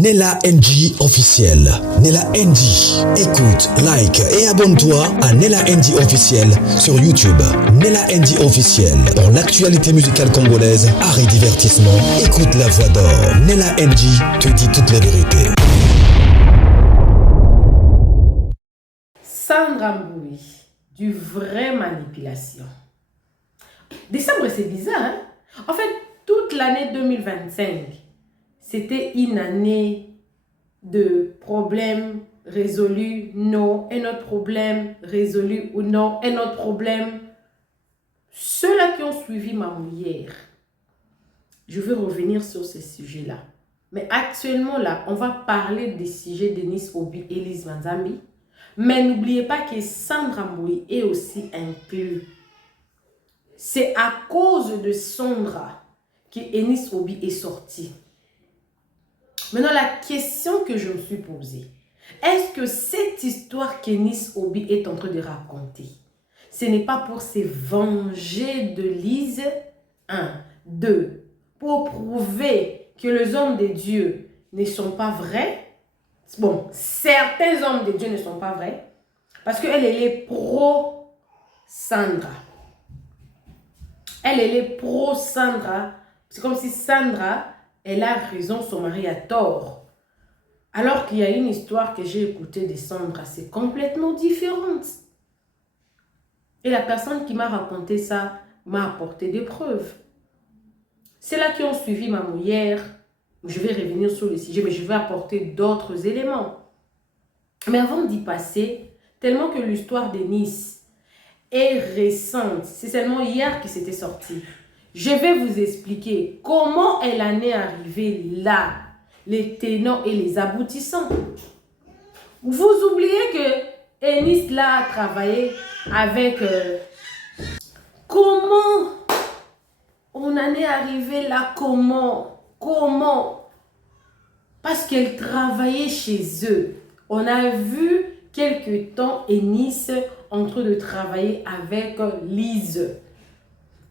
Nella NG officiel. Nella NG. Écoute, like et abonne-toi à Nella NG officiel sur YouTube. Nella NG officiel. Pour l'actualité musicale congolaise, art et divertissement, écoute la voix d'or. Nella NG te dit toute la vérité. Sandra Mboui, du vrai manipulation. Décembre, c'est bizarre, hein? En fait, toute l'année 2025, c'était une année de problèmes résolus, non, un autre problème résolu ou non, un autre problème. Ceux-là qui ont suivi ma mouillère, je veux revenir sur ces sujets-là. Mais actuellement, là, on va parler des sujets de Denis Obi et Lise Manzambi. Mais n'oubliez pas que Sandra Mboui est aussi inclus. C'est à cause de Sandra que Denis Obi est sorti. Maintenant, la question que je me suis posée, est-ce que cette histoire qu'Enis Obi est en train de raconter, ce n'est pas pour se venger de Lise? 1. 2. Pour prouver que les hommes de Dieu ne sont pas vrais? Bon, certains hommes de Dieu ne sont pas vrais. Parce qu'elle est pro-Sandra. Elle est pro-Sandra. C'est comme si Sandra, elle a raison, son mari a tort. Alors qu'il y a une histoire que j'ai écoutée de Sandra, c'est complètement différente. Et la personne qui m'a raconté ça m'a apporté des preuves. C'est là qui ont suivi ma mouillère. Je vais revenir sur le sujet, mais je vais apporter d'autres éléments. Mais avant d'y passer, tellement que l'histoire de Nice est récente, c'est seulement hier qui s'était sorti. Je vais vous expliquer comment elle en est arrivée là, les tenants et les aboutissants. Vous oubliez que Enis là a travaillé avec... Comment on en est arrivé là? Comment? Parce qu'elle travaillait chez eux. On a vu quelque temps Enis en train de travailler avec Lise.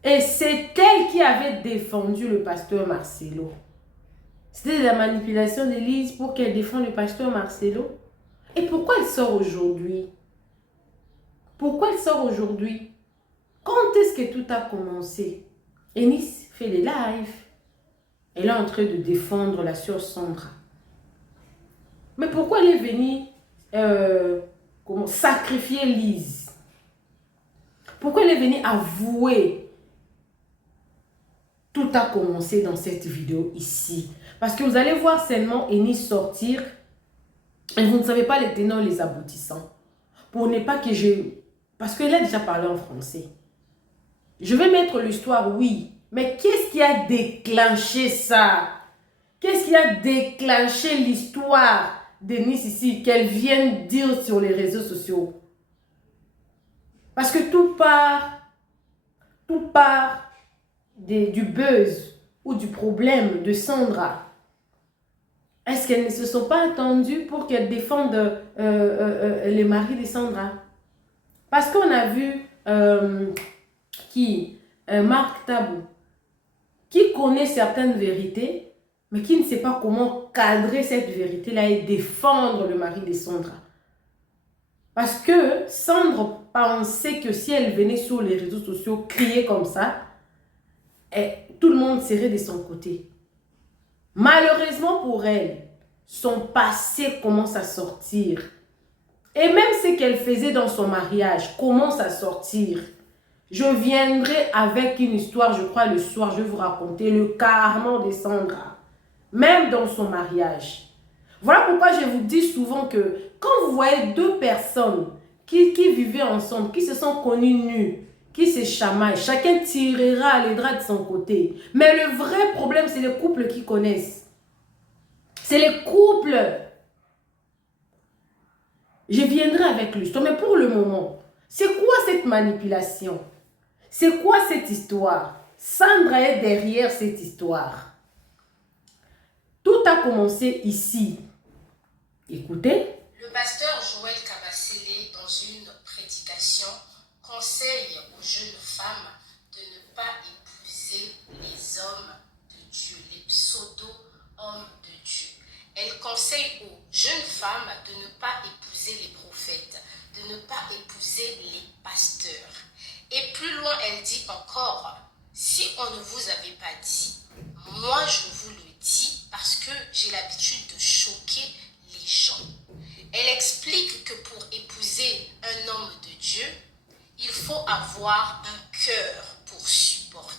Et c'est elle qui avait défendu le pasteur Marcelo. C'était de la manipulation de Lise pour qu'elle défende le pasteur Marcelo. Et pourquoi elle sort aujourd'hui? Pourquoi elle sort aujourd'hui? Quand est-ce que tout a commencé? Enis fait les lives. Elle est en train de défendre la sœur Sandra. Mais pourquoi elle est venue sacrifier Lise? Pourquoi elle est venue avouer? Tout a commencé dans cette vidéo ici. Parce que vous allez voir seulement Enis sortir et vous ne savez pas les tenants, les aboutissants. Pour ne pas que je... Parce qu'elle a déjà parlé en français. Je vais mettre l'histoire, oui. Mais qu'est-ce qui a déclenché ça? Qu'est-ce qui a déclenché l'histoire d'Enis ici, qu'elle vienne dire sur les réseaux sociaux? Parce que tout part du buzz ou du problème de Sandra. Est-ce qu'elles ne se sont pas attendues pour qu'elles défendent les maris de Sandra? Parce qu'on a vu Marc Tabou, qui connaît certaines vérités, mais qui ne sait pas comment cadrer cette vérité-là et défendre le mari de Sandra. Parce que Sandra pensait que si elle venait sur les réseaux sociaux crier comme ça, tout le monde serait de son côté. Malheureusement pour elle, son passé commence à sortir. Et même ce qu'elle faisait dans son mariage commence à sortir. Je viendrai avec une histoire, je crois le soir, je vais vous raconter le carrément de Sandra. Même dans son mariage. Voilà pourquoi je vous dis souvent que quand vous voyez deux personnes qui vivaient ensemble, qui se sont connues nues, qui se chamaillent, chacun tirera les draps de son côté. Mais le vrai problème, c'est les couples qui connaissent. C'est les couples. Je viendrai avec l'histoire, mais pour le moment, c'est quoi cette manipulation? C'est quoi cette histoire? Sandra est derrière cette histoire. Tout a commencé ici. Écoutez. Le pasteur Joël Kabasele, dans une prédication, conseille aux jeunes femmes de ne pas épouser les hommes de Dieu, les pseudo-hommes de Dieu. Elle conseille aux jeunes femmes de ne pas épouser les prophètes, de ne pas épouser les pasteurs. Et plus loin, elle dit encore, si on ne vous avait pas dit, moi je vous le dis parce que j'ai l'habitude de choquer les gens. Elle explique que pour épouser un homme de Dieu, il faut avoir un cœur pour supporter.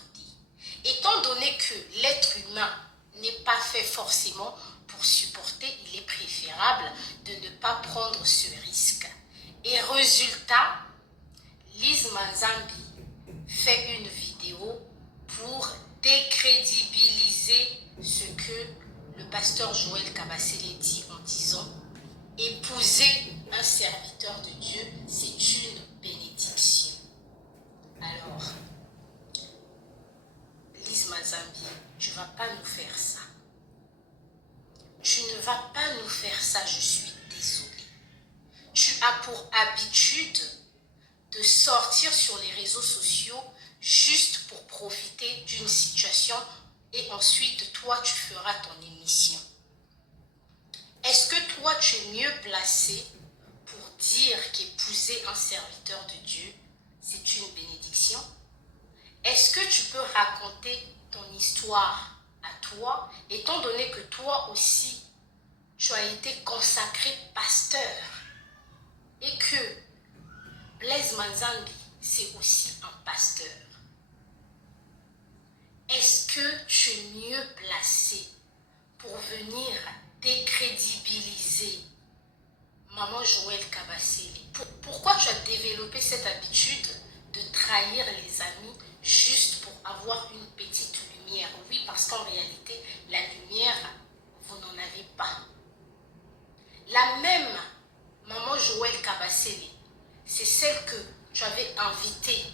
Étant donné que l'être humain n'est pas fait forcément pour supporter, il est préférable de ne pas prendre ce risque. Et résultat, Lise Manzambi fait une vidéo pour décrédibiliser ce que le pasteur Joël Kabasele dit en disant « Épouser un serviteur de Dieu, c'est une bénédiction. » Alors, Lise Manzambi, tu ne vas pas nous faire ça. Tu ne vas pas nous faire ça, je suis désolée. Tu as pour habitude de sortir sur les réseaux sociaux juste pour profiter d'une situation et ensuite toi tu feras ton émission. Est-ce que toi tu es mieux placé pour dire qu'épouser un serviteur de Dieu, c'est une bénédiction? Est-ce que tu peux raconter ton histoire à toi, étant donné que toi aussi tu as été consacré pasteur et que Blaise Manzambi, c'est aussi un pasteur? Est-ce que tu es mieux placé pour venir décrédibiliser Maman Joël Kabasele? Pourquoi tu as développé cette habitude de trahir les amis juste pour avoir une petite lumière? Oui, parce qu'en réalité, la lumière, vous n'en avez pas. La même Maman Joël Kabasele, c'est celle que tu avais invitée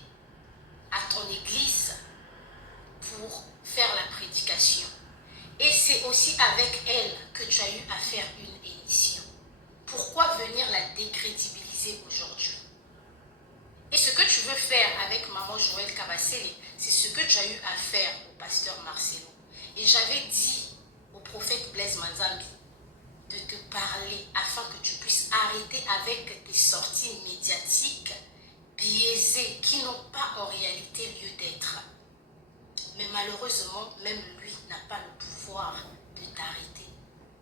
à ton église pour faire la prédication. Et c'est aussi avec elle que tu as eu à faire une émission. Pourquoi venir la décrédibiliser aujourd'hui? Et ce que tu veux faire avec Maman Joël Kabasele, c'est ce que tu as eu à faire au pasteur Marcelo. Et j'avais dit au prophète Blaise Manzambi de te parler afin que tu puisses arrêter avec tes sorties médiatiques biaisées qui n'ont pas en réalité lieu d'être. Mais malheureusement, même lui n'a pas le pouvoir de t'arrêter.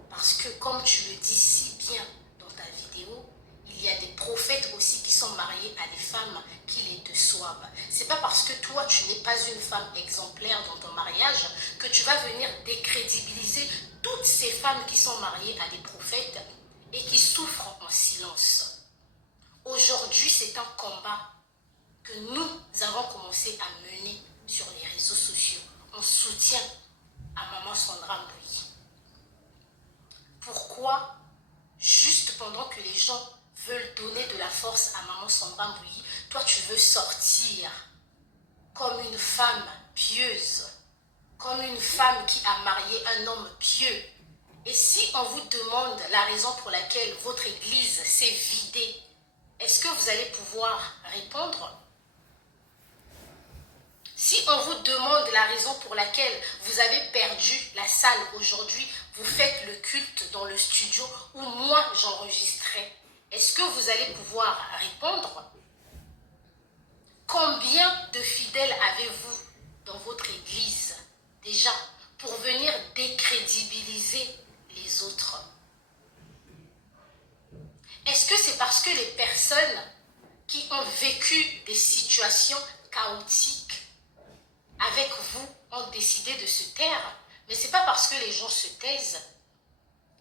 Parce que comme tu le dis si bien dans ta vidéo, il y a des prophètes aussi qui sont mariés à des femmes qui les déçoivent. C'est pas parce que toi tu n'es pas une femme exemplaire dans ton mariage que tu vas venir décrédibiliser toutes ces femmes qui sont mariées à des prophètes et qui souffrent en silence. Aujourd'hui, c'est un combat que nous avons commencé à mener sur les réseaux sociaux en soutien à Maman Sandra Mbouyi. Pourquoi, juste pendant que les gens veulent donner de la force à Maman Sandra Mbouyi, toi tu veux sortir comme une femme pieuse, comme une femme qui a marié un homme pieux? Et si on vous demande la raison pour laquelle votre église s'est vidée, est-ce que vous allez pouvoir répondre? Si on vous demande la raison pour laquelle vous avez perdu la salle aujourd'hui, vous faites le culte dans le studio où moi j'enregistrais, est-ce que vous allez pouvoir répondre? Combien de fidèles avez-vous dans votre église déjà pour venir décrédibiliser les autres? Est-ce que c'est parce que les personnes qui ont vécu des situations chaotiques avec vous ont décidé de se taire? Mais ce n'est pas parce que les gens se taisent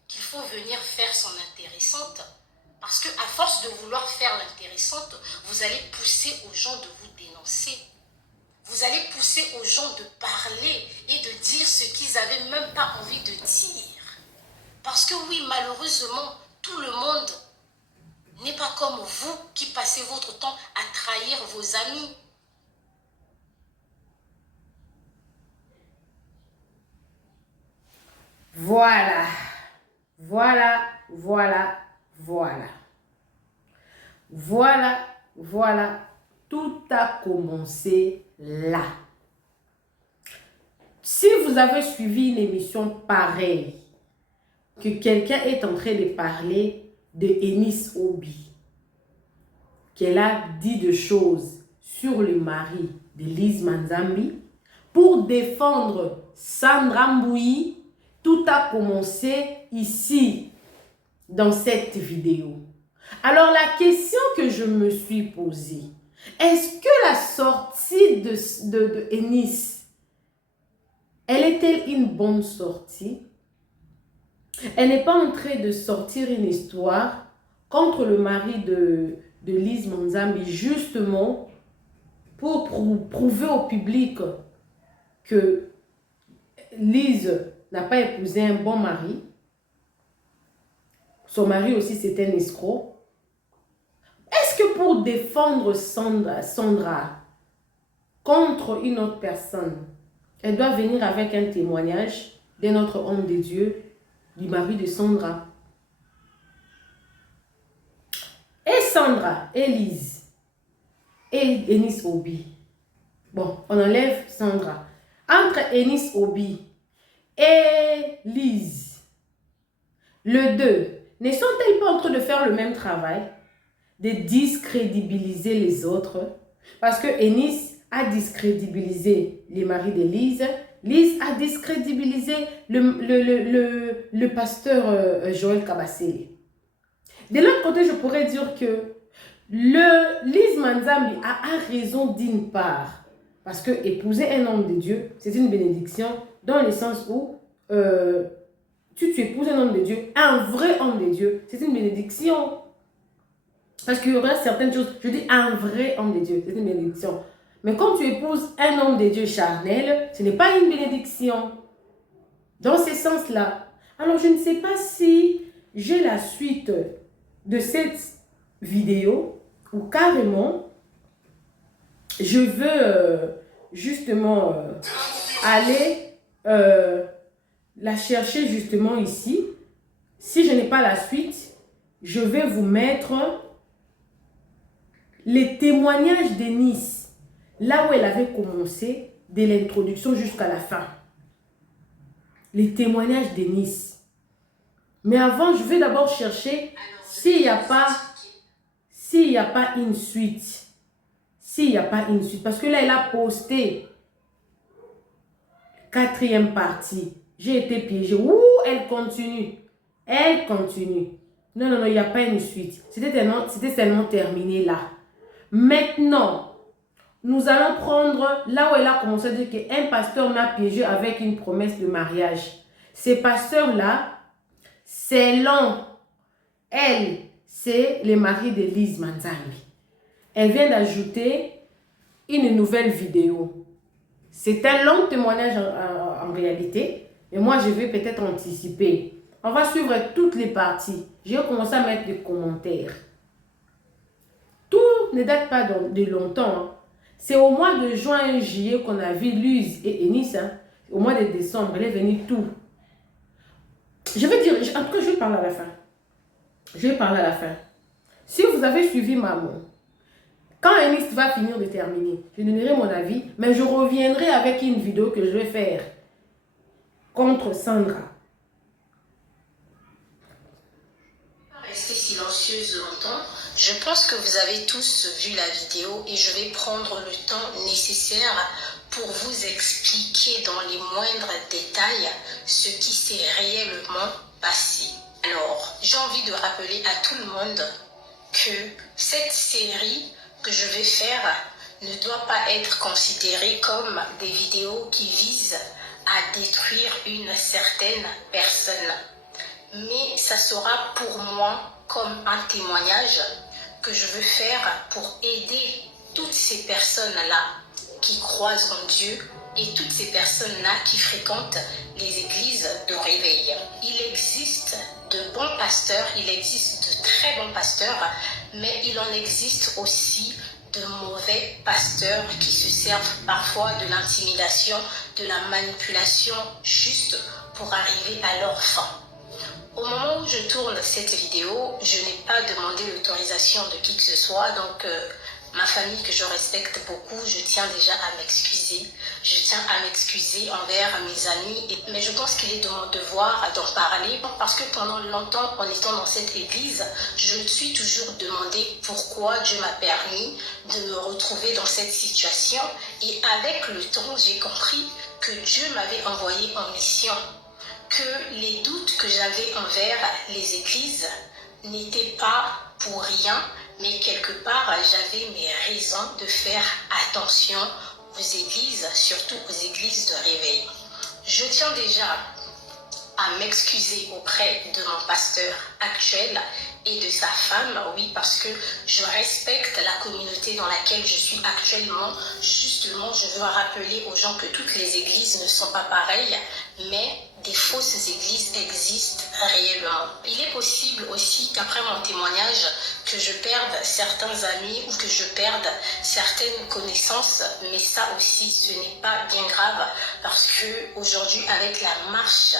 qu'il faut venir faire son intéressante. Parce qu'à force de vouloir faire l'intéressante, vous allez pousser aux gens de vous dénoncer. Vous allez pousser aux gens de parler et de dire ce qu'ils n'avaient même pas envie de dire. Parce que oui, malheureusement, tout le monde n'est pas comme vous qui passez votre temps à trahir vos amis. Voilà, voilà, voilà, voilà. Voilà, voilà. Tout a commencé là. Si vous avez suivi une émission pareille, que quelqu'un est en train de parler de Eunice Obi, qu'elle a dit des choses sur le mari de Lise Manzambi pour défendre Sandra Mbouyi. Tout a commencé ici, dans cette vidéo. Alors la question que je me suis posée, est-ce que la sortie de Eunice, elle est-elle une bonne sortie? Elle n'est pas en train de sortir une histoire contre le mari de Lise Manzambi, justement pour prouver au public que Lise n'a pas épousé un bon mari. Son mari aussi, c'est un escroc. Est-ce que pour défendre Sandra contre une autre personne, elle doit venir avec un témoignage d'un autre homme de Dieu, du mari de Sandra? Et Sandra, et Lise, et Eunice Obi. Bon, on enlève Sandra. Entre Eunice Obi et Lise, les deux, ne sont-elles pas en train de faire le même travail? De discrédibiliser les autres? Parce que Eunice a discrédibilisé les maris de Lise. Lise a discrédibilisé le pasteur Joël Kabasele. De l'autre côté, je pourrais dire que Lise Manzambi a raison d'une part. Parce que épouser un homme de Dieu, c'est une bénédiction dans le sens où tu épouses un homme de Dieu, un vrai homme de Dieu, c'est une bénédiction. Parce qu'il y aura certaines choses, je dis un vrai homme de Dieu, c'est une bénédiction. Mais quand tu épouses un homme de Dieu charnel, ce n'est pas une bénédiction. Dans ce sens-là. Alors, je ne sais pas si j'ai la suite de cette vidéo ou carrément, je veux justement aller la chercher justement ici. Si je n'ai pas la suite, je vais vous mettre les témoignages d'Eunice, là où elle avait commencé, de l'introduction jusqu'à la fin. Les témoignages d'Eunice. Mais avant, je vais d'abord chercher s'il n'y a pas une suite. S'il n'y a pas une suite. Parce que là, elle a posté 4e partie. J'ai été piégée. Ouh, elle continue. Elle continue. Non, non, non, il n'y a pas une suite. C'était tellement terminé là. Maintenant, nous allons prendre là où elle a commencé à dire qu'un pasteur m'a piégé avec une promesse de mariage. Ces pasteurs-là, selon elle, c'est le mari de Lise Manzambi. Elle vient d'ajouter une nouvelle vidéo. C'est un long témoignage en réalité. Et moi, je vais peut-être anticiper. On va suivre toutes les parties. J'ai commencé à mettre des commentaires. Tout ne date pas de longtemps. Hein. C'est au mois de juin et juillet qu'on a vu Lise et Eunice. Hein. Au mois de décembre, elle est venue tout. Je vais dire, en tout cas, je vais parler à la fin. Je vais parler à la fin. Si vous avez suivi maman, quand Eunice va finir de terminer, je donnerai mon avis, mais je reviendrai avec une vidéo que je vais faire contre Sandra. Restez silencieuse longtemps. Je pense que vous avez tous vu la vidéo et je vais prendre le temps nécessaire pour vous expliquer dans les moindres détails ce qui s'est réellement passé. Alors, j'ai envie de rappeler à tout le monde que cette série que je vais faire ne doit pas être considérée comme des vidéos qui visent à détruire une certaine personne. Mais ça sera pour moi comme un témoignage que je veux faire pour aider toutes ces personnes-là qui croient en Dieu et toutes ces personnes-là qui fréquentent les églises de réveil. Il existe de bons pasteurs, il existe de très bons pasteurs, mais il en existe aussi de mauvais pasteurs qui se servent parfois de l'intimidation, de la manipulation, juste pour arriver à leur fin. Au moment où je tourne cette vidéo, je n'ai pas demandé l'autorisation de qui que ce soit, donc ma famille que je respecte beaucoup, je tiens déjà à m'excuser. Je tiens à m'excuser envers mes amis, mais je pense qu'il est de mon devoir d'en parler parce que pendant longtemps, en étant dans cette église, je me suis toujours demandé pourquoi Dieu m'a permis de me retrouver dans cette situation. Et avec le temps, j'ai compris que Dieu m'avait envoyé en mission, que les doutes que j'avais envers les églises n'étaient pas pour rien, mais quelque part, j'avais mes raisons de faire attention aux églises, surtout aux églises de réveil. Je tiens déjà à m'excuser auprès de mon pasteur actuel et de sa femme, oui, parce que je respecte la communauté dans laquelle je suis actuellement. Justement, je veux rappeler aux gens que toutes les églises ne sont pas pareilles, mais des fausses églises existent réellement. Il est possible aussi qu'après mon témoignage, que je perde certains amis ou que je perde certaines connaissances, mais ça aussi, ce n'est pas bien grave parce que aujourd'hui, avec la marche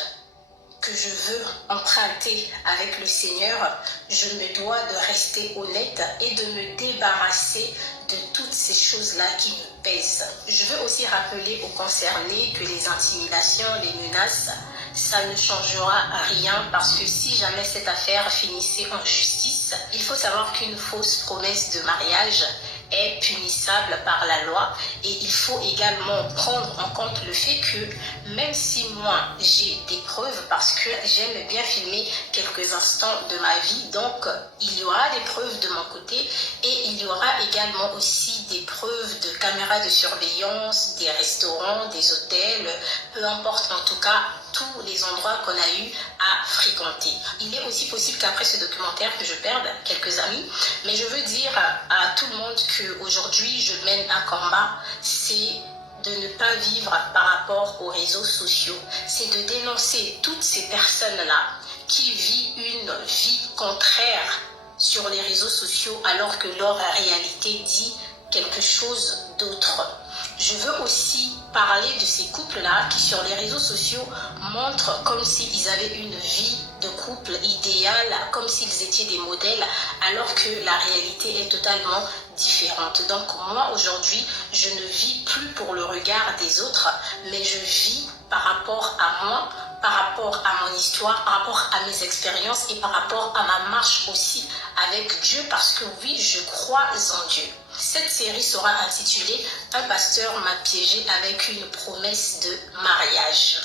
que je veux emprunter avec le Seigneur, je me dois de rester honnête et de me débarrasser de toutes ces choses-là qui me pèsent. Je veux aussi rappeler aux concernés que les intimidations, les menaces, ça ne changera rien parce que si jamais cette affaire finissait en justice, il faut savoir qu'une fausse promesse de mariage est punissable par la loi et il faut également prendre en compte le fait que même si moi j'ai des preuves parce que j'aime bien filmer quelques instants de ma vie, donc il y aura des preuves de mon côté et il y aura également aussi des preuves de caméras de surveillance, des restaurants, des hôtels, peu importe en tout cas tous les endroits qu'on a eu à fréquenter. Il est aussi possible qu'après ce documentaire que je perde quelques amis, mais je veux dire à tout le monde qu'aujourd'hui je mène un combat, c'est de ne pas vivre par rapport aux réseaux sociaux, c'est de dénoncer toutes ces personnes-là qui vivent une vie contraire sur les réseaux sociaux alors que leur réalité dit quelque chose d'autre. Je veux aussi parler de ces couples-là qui sur les réseaux sociaux montrent comme s'ils avaient une vie de couple idéale, comme s'ils étaient des modèles, alors que la réalité est totalement différente. Donc moi aujourd'hui, je ne vis plus pour le regard des autres, mais je vis par rapport à moi, par rapport à mon histoire, par rapport à mes expériences et par rapport à ma marche aussi avec Dieu, parce que oui, je crois en Dieu. Cette série sera intitulée « Un pasteur m'a piégé avec une promesse de mariage ».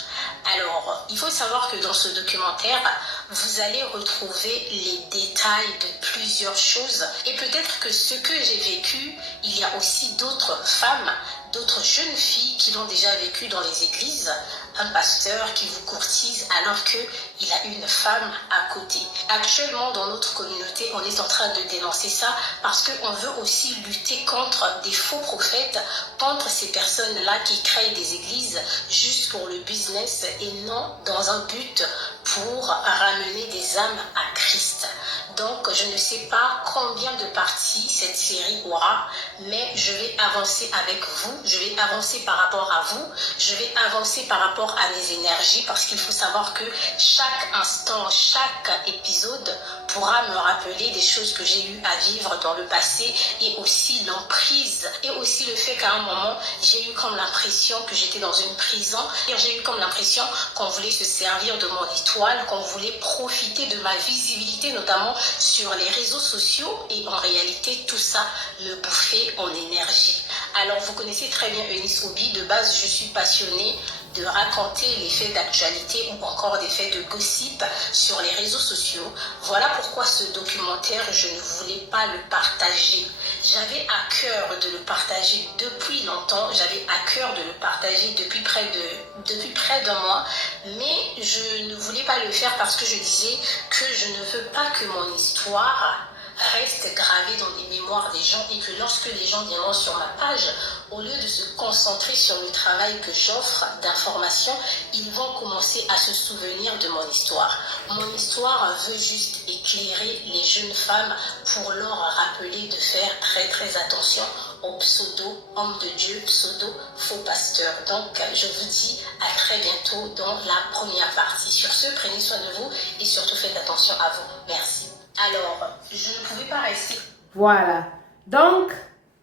Alors, il faut savoir que dans ce documentaire, vous allez retrouver les détails de plusieurs choses. Et peut-être que ce que j'ai vécu, il y a aussi d'autres femmes, d'autres jeunes filles qui l'ont déjà vécu dans les églises. Un pasteur qui vous courtise alors qu'il a une femme à côté. Actuellement, dans notre communauté, on est en train de dénoncer ça parce qu'on veut aussi lutter contre des faux prophètes, contre ces personnes-là qui créent des églises juste pour le business et non dans un but pour ramener des âmes à Christ. Donc, je ne sais pas combien de parties cette série aura, mais je vais avancer avec vous, je vais avancer par rapport à vous, je vais avancer par rapport à mes énergies, parce qu'il faut savoir que chaque instant, chaque épisode pourra me rappeler des choses que j'ai eu à vivre dans le passé et aussi l'emprise et aussi le fait qu'à un moment, j'ai eu comme l'impression que j'étais dans une prison. J'ai eu comme l'impression qu'on voulait se servir de mon étoile, qu'on voulait profiter de ma visibilité, notamment sur les réseaux sociaux, et en réalité tout ça me bouffait en énergie. Alors vous connaissez très bien Eunice Obi, de base je suis passionnée de raconter les faits d'actualité ou encore des faits de gossip sur les réseaux sociaux. Voilà pourquoi ce documentaire, je ne voulais pas le partager. J'avais à cœur de le partager depuis longtemps, j'avais à cœur de le partager depuis près d'un mois, mais je ne voulais pas le faire parce que je disais que je ne veux pas que mon histoire reste gravé dans les mémoires des gens et que lorsque les gens viendront sur ma page, au lieu de se concentrer sur le travail que j'offre d'information, ils vont commencer à se souvenir de mon histoire. Mon histoire veut juste éclairer les jeunes femmes pour leur rappeler de faire très attention aux pseudo hommes de Dieu, pseudo faux pasteurs. Donc je vous dis à très bientôt dans la première partie. Sur ce, prenez soin de vous et surtout faites attention à vous. Merci. Alors, je ne pouvais pas rester. Voilà. Donc,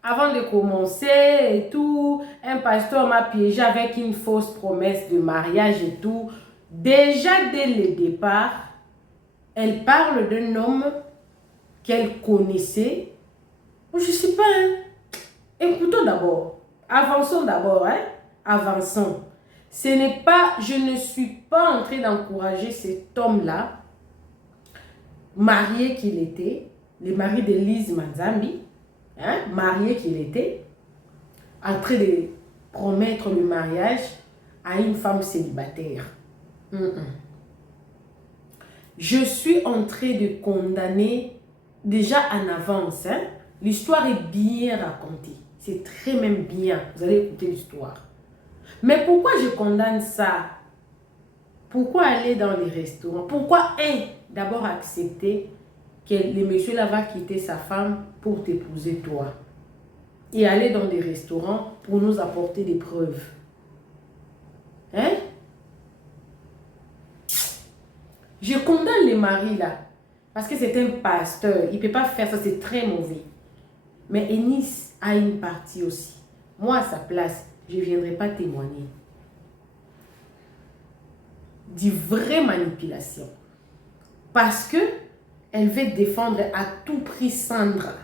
avant de commencer et tout, un pasteur m'a piégé avec une fausse promesse de mariage et tout. Déjà, dès le départ, elle parle d'un homme qu'elle connaissait. Je ne sais pas, hein. Écoutons d'abord. Avançons d'abord, hein. Avançons. Je ne suis pas en train d'encourager cet homme-là, marié qu'il était, le mari de Lise Manzambi, hein, marié qu'il était, en train de promettre le mariage à une femme célibataire. Je suis en train de condamner déjà en avance. Hein. L'histoire est bien racontée. C'est très même bien. Vous allez écouter l'histoire. Mais pourquoi je condamne ça? Pourquoi aller dans les restaurants? Pourquoi d'abord accepter que le monsieur là va quitter sa femme pour t'épouser toi? Et aller dans des restaurants pour nous apporter des preuves. Hein? Je condamne les maris là. Parce que c'est un pasteur. Il ne peut pas faire ça. C'est très mauvais. Mais Eunice a une partie aussi. Moi, à sa place, je ne viendrai pas témoigner. De vraie manipulation. Parce que elle veut défendre à tout prix Sandra.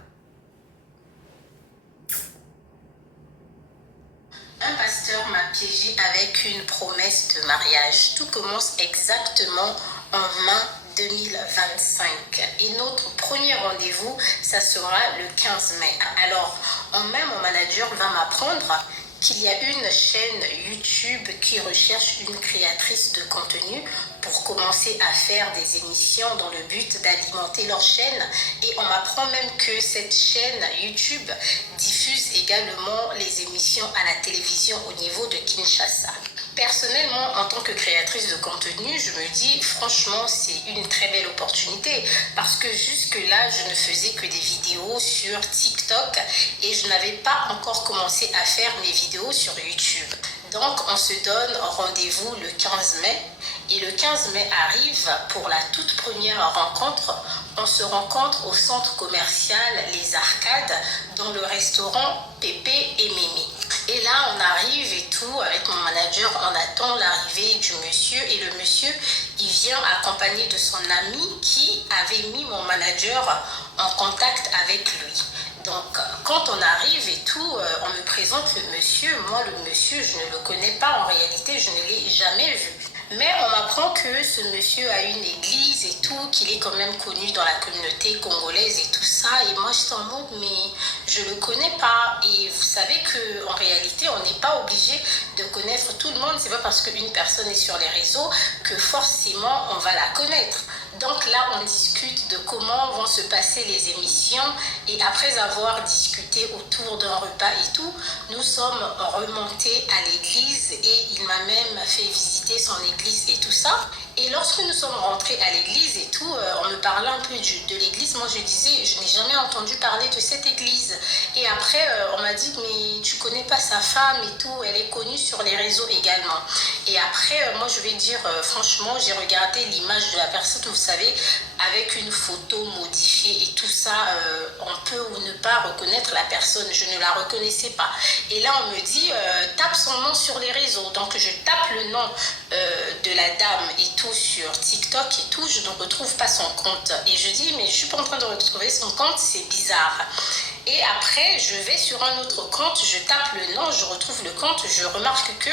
Un pasteur m'a piégé avec une promesse de mariage. Tout commence exactement en mai 2025. Et notre premier rendez-vous, ça sera le 15 mai. Alors, en mai, mon manager va m'apprendre qu'il y a une chaîne YouTube qui recherche une créatrice de contenu pour commencer à faire des émissions dans le but d'alimenter leur chaîne. Et on m'apprend même que cette chaîne YouTube diffuse également les émissions à la télévision au niveau de Kinshasa. Personnellement, en tant que créatrice de contenu, je me dis franchement c'est une très belle opportunité parce que jusque-là, je ne faisais que des vidéos sur TikTok et je n'avais pas encore commencé à faire mes vidéos sur YouTube. Donc, on se donne rendez-vous le 15 mai et le 15 mai arrive pour la toute première rencontre. On se rencontre au centre commercial Les Arcades dans le restaurant Pépé et Mimi. Et là, on arrive et tout, avec mon manager, on attend l'arrivée du monsieur. Et le monsieur, il vient accompagné de son ami qui avait mis mon manager en contact avec lui. Donc, quand on arrive et tout, on me présente le monsieur. Moi, le monsieur, je ne le connais pas. En réalité, je ne l'ai jamais vu. Mais on m'apprend que ce monsieur a une église et tout, qu'il est quand même connu dans la communauté congolaise et tout ça. Et moi, j'étais en mode, mais je ne le connais pas. Et vous savez qu'en réalité, on n'est pas obligé de connaître tout le monde. C'est pas parce qu'une personne est sur les réseaux que forcément, on va la connaître. Donc là, on discute de comment vont se passer les émissions. Et après avoir discuté autour d'un repas et tout, nous sommes remontés à l'église et il m'a même fait visiter son église et tout ça. Et lorsque nous sommes rentrés à l'église et tout, on me parlait un peu de l'église. Moi, je disais, je n'ai jamais entendu parler de cette église. Et après, on m'a dit, mais tu connais pas sa femme et tout. Elle est connue sur les réseaux également. Et après, moi, je vais dire, franchement, j'ai regardé l'image de la personne, vous savez, avec une photo modifiée et tout ça, on peut ou ne pas reconnaître la personne. Je ne la reconnaissais pas. Et là, on me dit, tape son nom sur les réseaux. Donc, je tape le nom de la dame et tout sur TikTok et tout, je ne retrouve pas son compte. Et je dis, mais je suis pas en train de retrouver son compte, c'est bizarre. Et après, je vais sur un autre compte, je tape le nom, je retrouve le compte, je remarque que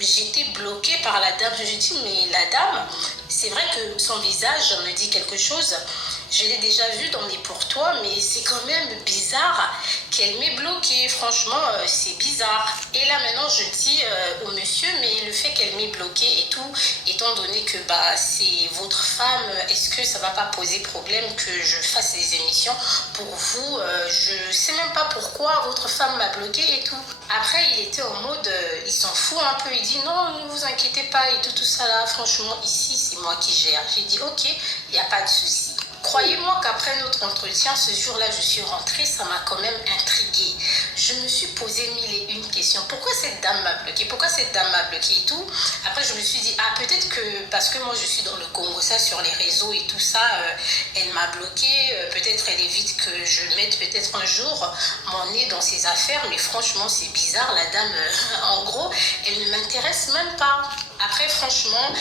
j'étais bloquée par la dame. Je dis, mais la dame, c'est vrai que son visage me dit quelque chose. Je l'ai déjà vu dans les pour toi, mais c'est quand même bizarre qu'elle m'ait bloquée. Franchement, c'est bizarre. Et là, maintenant, je dis au monsieur, mais le fait qu'elle m'ait bloquée et tout, étant donné que c'est votre femme, est-ce que ça va pas poser problème que je fasse les émissions pour vous? Je sais même pas pourquoi votre femme m'a bloquée et tout. Après, il était en mode, il s'en fout un peu. Il dit, non, ne vous inquiétez pas et tout ça là. Franchement, ici, c'est moi qui gère. J'ai dit, ok, il n'y a pas de souci. Croyez-moi qu'après notre entretien, ce jour-là, je suis rentrée, ça m'a quand même intriguée. je me suis posé mille et une questions. Pourquoi cette dame m'a bloqué? Pourquoi cette dame m'a bloqué et tout? Après, je me suis dit, ah, peut-être que parce que moi, je suis dans le Congo, ça, sur les réseaux et tout ça, elle m'a bloqué. Peut-être elle évite que je mette peut-être un jour mon nez dans ses affaires. Mais franchement, c'est bizarre. La dame, en gros, elle ne m'intéresse même pas. Après, franchement,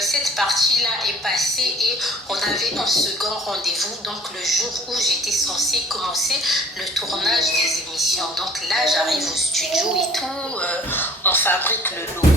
cette partie-là est passée et on avait un second rendez-vous. Donc, le jour où j'étais censée commencer le tournage des émissions. Donc là, j'arrive au studio et tout. On fabrique le logo.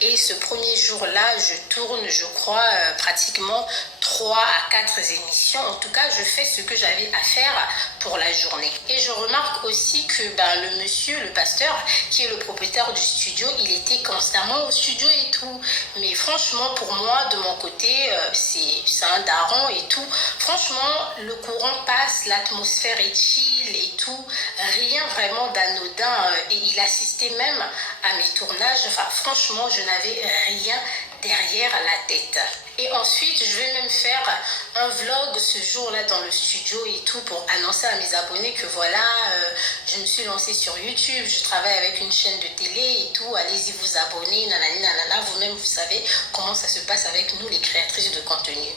Et ce premier jour-là, je tourne, je crois, pratiquement 3 à 4 émissions. En tout cas, je fais ce que j'avais à faire pour la journée. Et je remarque aussi que le monsieur, le pasteur, qui est le propriétaire du studio, il était constamment au studio et tout. Mais franchement, pour moi, de mon côté, c'est un daron et tout. Franchement, le courant passe, l'atmosphère est chill et tout. Rien vraiment d'anodin. Et il assistait même à mes tournages. Enfin, franchement, je n'avais rien derrière la tête. Et ensuite, je vais même faire un vlog ce jour-là dans le studio et tout pour annoncer à mes abonnés que voilà, je me suis lancée sur YouTube, je travaille avec une chaîne de télé et tout, allez-y vous abonner, nanani nanana, vous-même vous savez comment ça se passe avec nous les créatrices de contenu.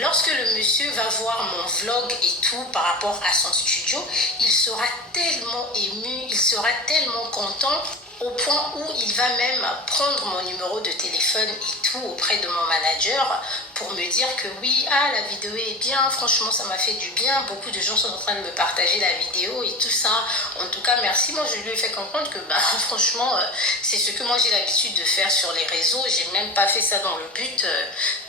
Lorsque le monsieur va voir mon vlog et tout par rapport à son studio, il sera tellement ému, il sera tellement content au point où il va même prendre mon numéro de téléphone et tout auprès de mon manager pour me dire que oui, la vidéo est bien, franchement ça m'a fait du bien, beaucoup de gens sont en train de me partager la vidéo et tout ça. En tout cas, merci. Moi, je lui ai fait comprendre que franchement, c'est ce que moi j'ai l'habitude de faire sur les réseaux. J'ai même pas fait ça dans le but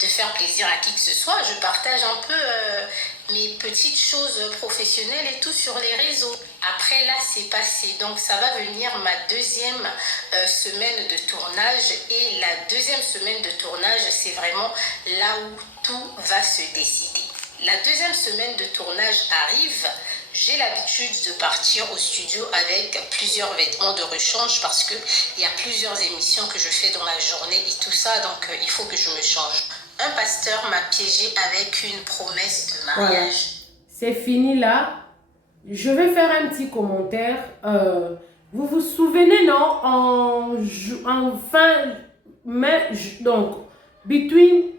de faire plaisir à qui que ce soit. Je partage un peu mes petites choses professionnelles et tout sur les réseaux. Après là, c'est passé. Donc ça va venir ma deuxième semaine de tournage. Et la deuxième semaine de tournage, c'est vraiment là où tout va se décider. La deuxième semaine de tournage arrive. J'ai l'habitude de partir au studio avec plusieurs vêtements de rechange parce qu'il y a plusieurs émissions que je fais dans la journée et tout ça. Donc il faut que je me change. Un pasteur m'a piégé avec une promesse de mariage. Voilà. C'est fini là. Je vais faire un petit commentaire. Vous vous souvenez, non, en fin mai, donc, between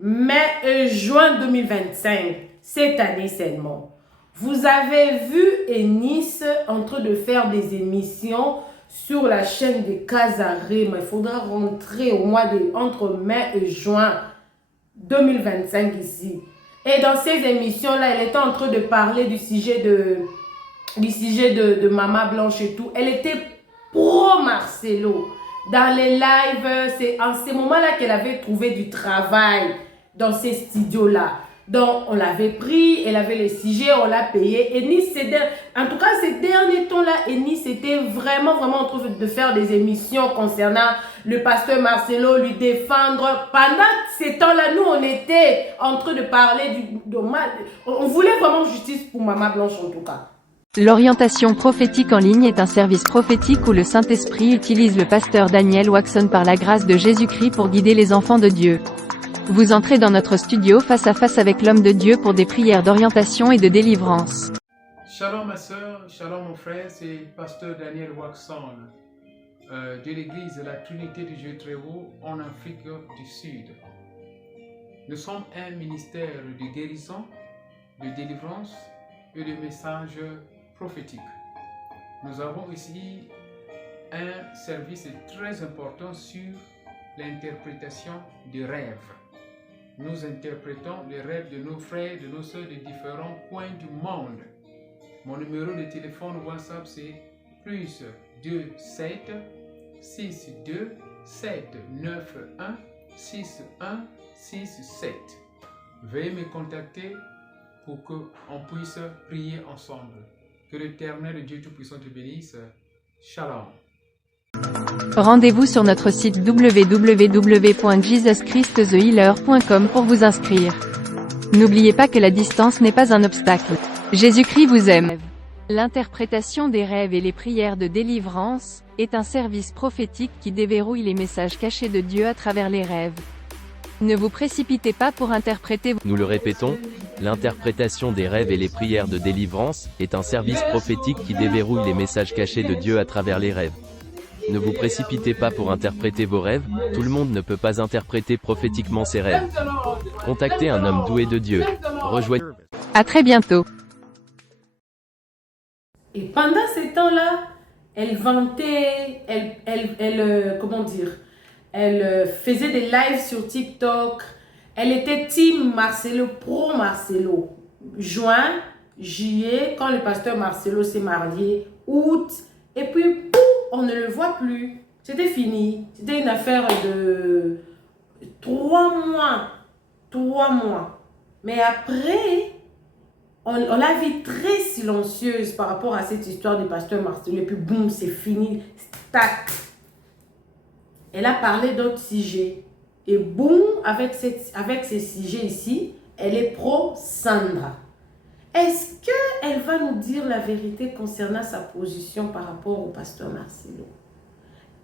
mai et juin 2025, cette année seulement, vous avez vu Eunice en train de faire des émissions sur la chaîne de Casaré, mais il faudra rentrer au mois entre mai et juin 2025 ici. Et dans ces émissions-là, elle était en train de parler du sujet de Mama Blanche et tout. Elle était pro Marcelo. Dans les lives, c'est en ces moments-là qu'elle avait trouvé du travail dans ces studios-là. Donc, on l'avait pris, elle avait les sujets, on l'a payé. Eunice, en tout cas, ces derniers temps-là, Eunice était vraiment en train de faire des émissions concernant le pasteur Marcelo, lui défendre. Pendant ces temps-là, nous, on était en train de parler on voulait vraiment justice pour Mama Blanche, en tout cas. L'orientation prophétique en ligne est un service prophétique où le Saint-Esprit utilise le pasteur Daniel Waxon par la grâce de Jésus-Christ pour guider les enfants de Dieu. Vous entrez dans notre studio face à face avec l'homme de Dieu pour des prières d'orientation et de délivrance. Shalom ma soeur, shalom mon frère, c'est pasteur Daniel Waxon de l'église de la Trinité du Dieu très haut en Afrique du Sud. Nous sommes un ministère de guérison, de délivrance et de messages prophétiques. Nous avons ici un service très important sur l'interprétation des rêves. Nous interprétons les rêves de nos frères, de nos sœurs de différents coins du monde. Mon numéro de téléphone WhatsApp c'est plus 27 62 791 6167. Veuillez me contacter pour qu'on puisse prier ensemble. Que l'Éternel Dieu Tout-Puissant te bénisse. Shalom. Rendez-vous sur notre site www.jesuschristthehealer.com pour vous inscrire. N'oubliez pas que la distance n'est pas un obstacle. Jésus-Christ vous aime. L'interprétation des rêves et les prières de délivrance est un service prophétique qui déverrouille les messages cachés de Dieu à travers les rêves. Ne vous précipitez pas pour interpréter. Nous le répétons, L'interprétation des rêves et les prières de délivrance est un service prophétique qui déverrouille les messages cachés de Dieu à travers les rêves. Ne vous précipitez pas pour interpréter vos rêves, tout le monde ne peut pas interpréter prophétiquement ses rêves. Contactez un homme doué de Dieu. Rejoignez. À très bientôt. Et pendant ces temps-là, elle vantait, comment dire, elle faisait des lives sur TikTok. Elle était team Marcelo, pro Marcelo. Juin, juillet, quand le pasteur Marcelo s'est marié, août, et puis pouf, on ne le voit plus. C'était fini. C'était une affaire de 3 mois. 3 mois. Mais après, on la vit très silencieuse par rapport à cette histoire du pasteur Marcelo. Et puis boum, c'est fini. Tac. Elle a parlé d'autres sujets. Et boum, avec ces sujets ici, elle est pro-Sandra. Est-ce qu'elle va nous dire la vérité concernant sa position par rapport au pasteur Marcelo?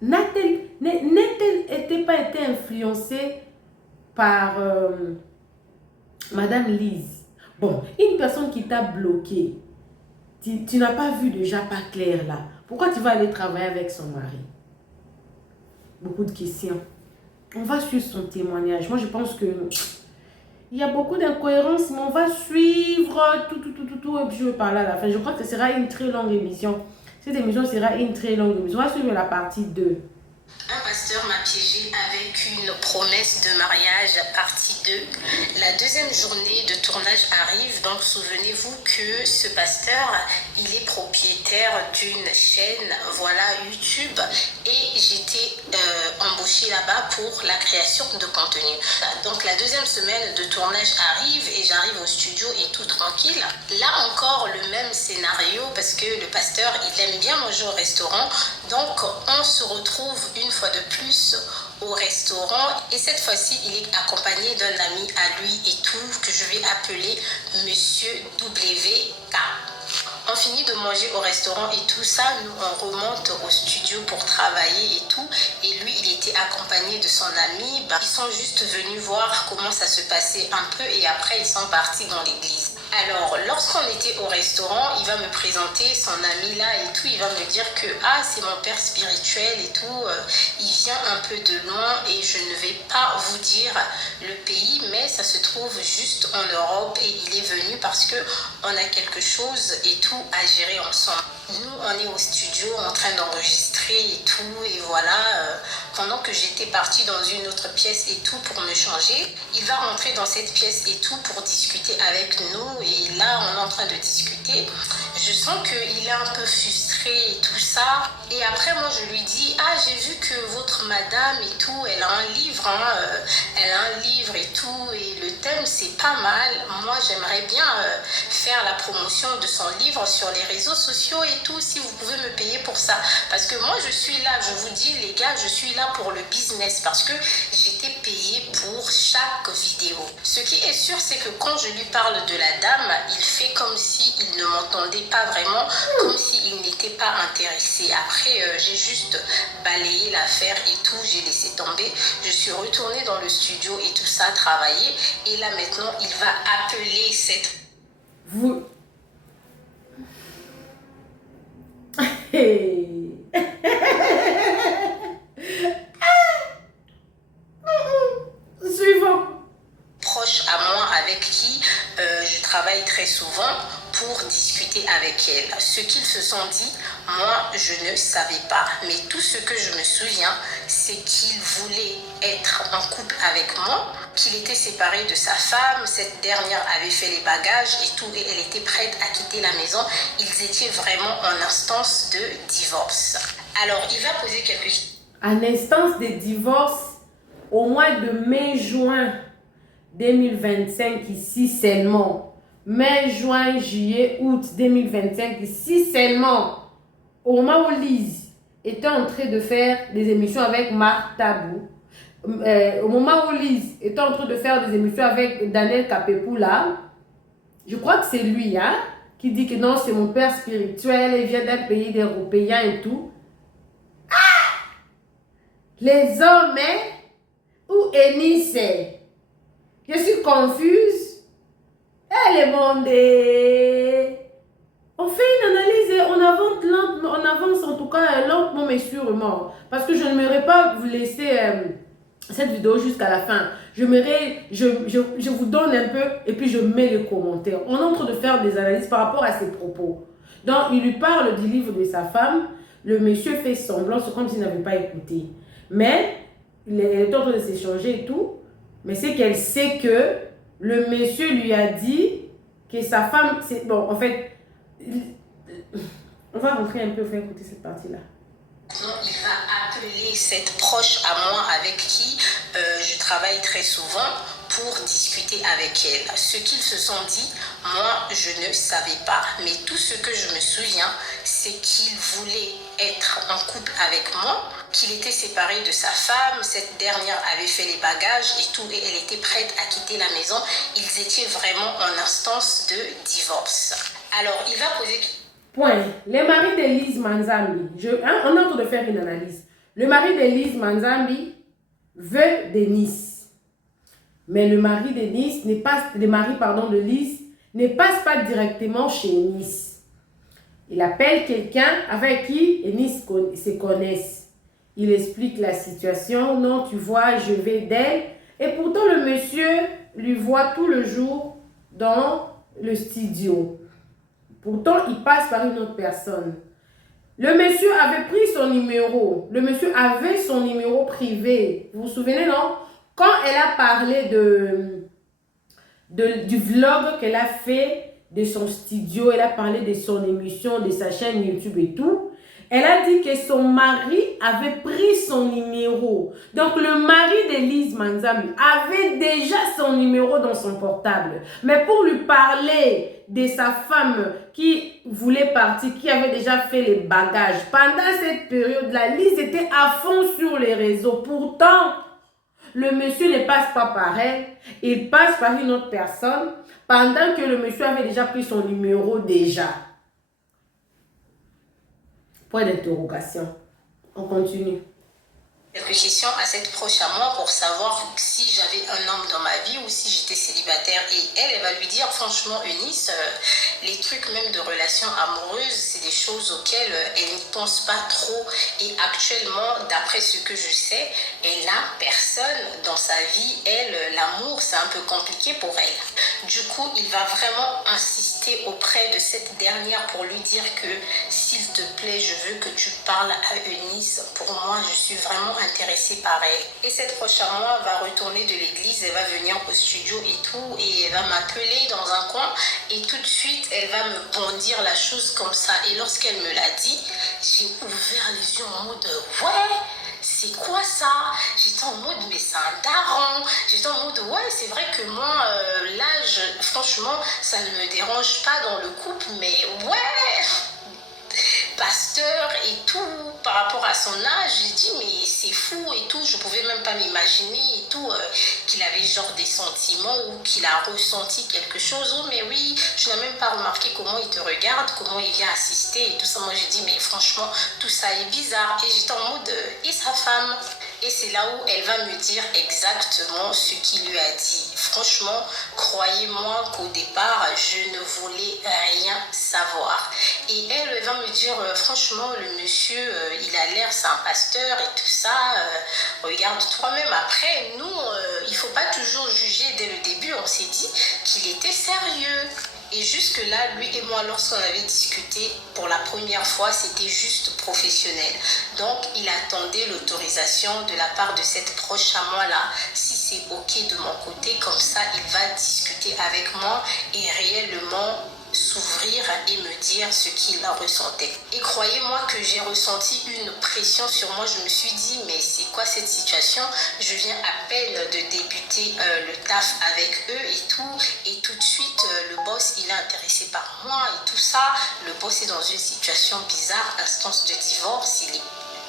N'a-t-elle pas été influencée par Madame Lise? Bon, une personne qui t'a bloqué, tu n'as pas vu déjà pas clair là. Pourquoi tu vas aller travailler avec son mari? Beaucoup de questions. On va suivre son témoignage. Moi, je pense que il y a beaucoup d'incohérences, mais on va suivre tout. Et puis je vais parler à la fin. Je crois que ce sera une très longue émission. Cette émission sera une très longue émission. On va suivre la partie 2. Un pasteur m'a piégé avec une promesse de mariage, partie 2. La deuxième journée de tournage arrive, donc souvenez-vous que ce pasteur, il est propriétaire d'une chaîne, voilà, YouTube, et j'étais embauchée là-bas pour la création de contenu. Donc la deuxième semaine de tournage arrive et j'arrive au studio et tout tranquille. Là encore, le même scénario parce que le pasteur, il aime bien manger au restaurant, donc on se retrouve une fois de plus au restaurant et cette fois-ci il est accompagné d'un ami à lui et tout que je vais appeler Monsieur WK. On finit de manger au restaurant et tout ça, nous on remonte au studio pour travailler et tout. Et lui, il était accompagné de son ami. Ils sont juste venus voir comment ça se passait un peu et après ils sont partis dans l'église. Alors, lorsqu'on était au restaurant, il va me présenter son ami là et tout. Il va me dire que c'est mon père spirituel et tout. Il vient un peu de loin et je ne vais pas vous dire le pays, mais ça se trouve juste en Europe et il est venu parce que on a quelque chose et tout à gérer ensemble. Nous, on est au studio en train d'enregistrer et tout, et voilà, pendant que j'étais partie dans une autre pièce et tout pour me changer, il va rentrer dans cette pièce et tout pour discuter avec nous, et là, on est en train de discuter. Je sens qu'il est un peu frustré et tout ça, et après, moi, je lui dis, j'ai vu que votre madame et tout, elle a un livre, elle a un livre et tout, et le thème, c'est pas mal. Moi, j'aimerais bien faire la promotion de son livre sur les réseaux sociaux et tout, si vous pouvez me payer pour ça. Parce que moi, je suis là, je vous dis, les gars, je suis là pour le business, parce que j'étais payée pour chaque vidéo. Ce qui est sûr, c'est que quand je lui parle de la dame, il fait comme s'il ne m'entendait pas vraiment, comme s'il n'était pas intéressé. Après, j'ai juste balayé l'affaire et tout, j'ai laissé tomber. Je suis retournée dans le studio et tout ça, travailler. Et là, maintenant, il va appeler cette... Vous... Hey. Suivant. Proche à moi avec qui je travaille très souvent pour discuter avec elle. Ce qu'ils se sont dit, moi je ne savais pas. Mais tout ce que je me souviens, c'est qu'il voulait être en couple avec moi, qu'il était séparé de sa femme, cette dernière avait fait les bagages et tout, et elle était prête à quitter la maison. Ils étaient vraiment en instance de divorce. Alors il va poser quelque chose. En instance de divorce, au mois de mai-juin 2025, ici seulement. Mai, juin, juillet, août 2025, ici seulement. Au moment où Lise était en train de faire des émissions avec Marc Tabou, au moment où Lise était en train de faire des émissions avec Daniel Kapepoula, je crois que c'est lui, qui dit que non, c'est mon père spirituel, il vient d'un pays d'Européens et tout. Les hommes, où Eunice? Je suis confuse. demandé. On fait une analyse et on avance en tout cas lentement mais sûrement. Parce que je n'aimerais pas vous laisser cette vidéo jusqu'à la fin. Je vous donne un peu et puis je mets les commentaires. On est en train de faire des analyses par rapport à ses propos. Donc, il lui parle du livre de sa femme. Le monsieur fait semblant, c'est comme s'il n'avait pas écouté. Mais, elle est en train de s'échanger et tout. Mais c'est qu'elle sait que le monsieur lui a dit que sa femme... Bon, en fait, on va rentrer un peu, on va écouter cette partie-là. Il va appeler cette proche à moi avec qui je travaille très souvent pour discuter avec elle. Ce qu'ils se sont dit, moi je ne savais pas. Mais tout ce que je me souviens, c'est qu'il voulait être en couple avec moi, qu'il était séparé de sa femme, cette dernière avait fait les bagages et tout, et elle était prête à quitter la maison. Ils étaient vraiment en instance de divorce. Alors il va poser... Point. Le mari d'Elise Manzambi, on est en train de faire une analyse. Le mari d'Elise Manzambi veut Denise. Mais le mari de Lise ne passe pas directement chez Nice. Il appelle quelqu'un avec qui Nice se connaissent. Il explique la situation. Non, tu vois, je vais d'elle. Et pourtant, le monsieur lui voit tout le jour dans le studio. Pourtant, il passe par une autre personne. Le monsieur avait pris son numéro. Le monsieur avait son numéro privé. Vous vous souvenez, non? Quand elle a parlé du vlog qu'elle a fait de son studio, elle a parlé de son émission, de sa chaîne YouTube et tout, elle a dit que son mari avait pris son numéro. Donc, le mari d'Elise Manzambi avait déjà son numéro dans son portable. Mais pour lui parler de sa femme qui voulait partir, qui avait déjà fait les bagages, pendant cette période-là, Lise était à fond sur les réseaux. Pourtant, le monsieur ne passe pas par elle, il passe par une autre personne, pendant que le monsieur avait déjà pris son numéro déjà. Point d'interrogation. On continue. Quelques questions à cette proche à moi pour savoir si j'avais un homme dans ma vie ou si j'étais célibataire. Et elle va lui dire, franchement, Eunice, les trucs même de relations amoureuses, c'est des choses auxquelles elle ne pense pas trop. Et actuellement, d'après ce que je sais, elle n'a personne dans sa vie. Elle, l'amour, c'est un peu compliqué pour elle. Du coup, il va vraiment insister auprès de cette dernière pour lui dire que, s'il te plaît, je veux que tu parles à Eunice. Pour moi, je suis vraiment intéressée par elle. Et cette proche à moi va retourner de l'église, elle va venir au studio et tout, et elle va m'appeler dans un coin, et tout de suite, elle va me bondir la chose comme ça. Et lorsqu'elle me l'a dit, j'ai ouvert les yeux en mode ouais, c'est quoi ça? J'étais en mode mais c'est un daron. J'étais en mode ouais, c'est vrai que moi l'âge, franchement, ça ne me dérange pas dans le couple, mais ouais, pasteur et tout, par rapport à son âge, j'ai dit mais c'est fou et tout, je pouvais même pas m'imaginer et tout qu'il avait genre des sentiments ou qu'il a ressenti quelque chose. Oh mais oui, je n'ai même pas remarqué comment il te regarde, comment il vient assister et tout ça. Moi j'ai dit mais franchement tout ça est bizarre, et j'étais en mode et sa femme? Et c'est là où elle va me dire exactement ce qu'il lui a dit. Franchement, croyez-moi qu'au départ, je ne voulais rien savoir. Et elle va me dire, franchement, le monsieur, il a l'air, c'est un pasteur et tout ça. Regarde toi-même. Après, nous, il ne faut pas toujours juger dès le début. On s'est dit qu'il était sérieux. Et jusque-là, lui et moi, lorsqu'on avait discuté pour la première fois, c'était juste professionnel. Donc, il attendait l'autorisation de la part de cette proche à moi-là. Si c'est OK de mon côté, comme ça, il va discuter avec moi et réellement s'ouvrir et me dire ce qu'il ressentait. Et croyez-moi que j'ai ressenti une pression sur moi. Je me suis dit, mais c'est quoi cette situation? Je viens à peine de débuter le taf avec eux et tout de suite, le boss, il est intéressé par moi et tout ça. Le boss est dans une situation bizarre, instance de divorce, il est...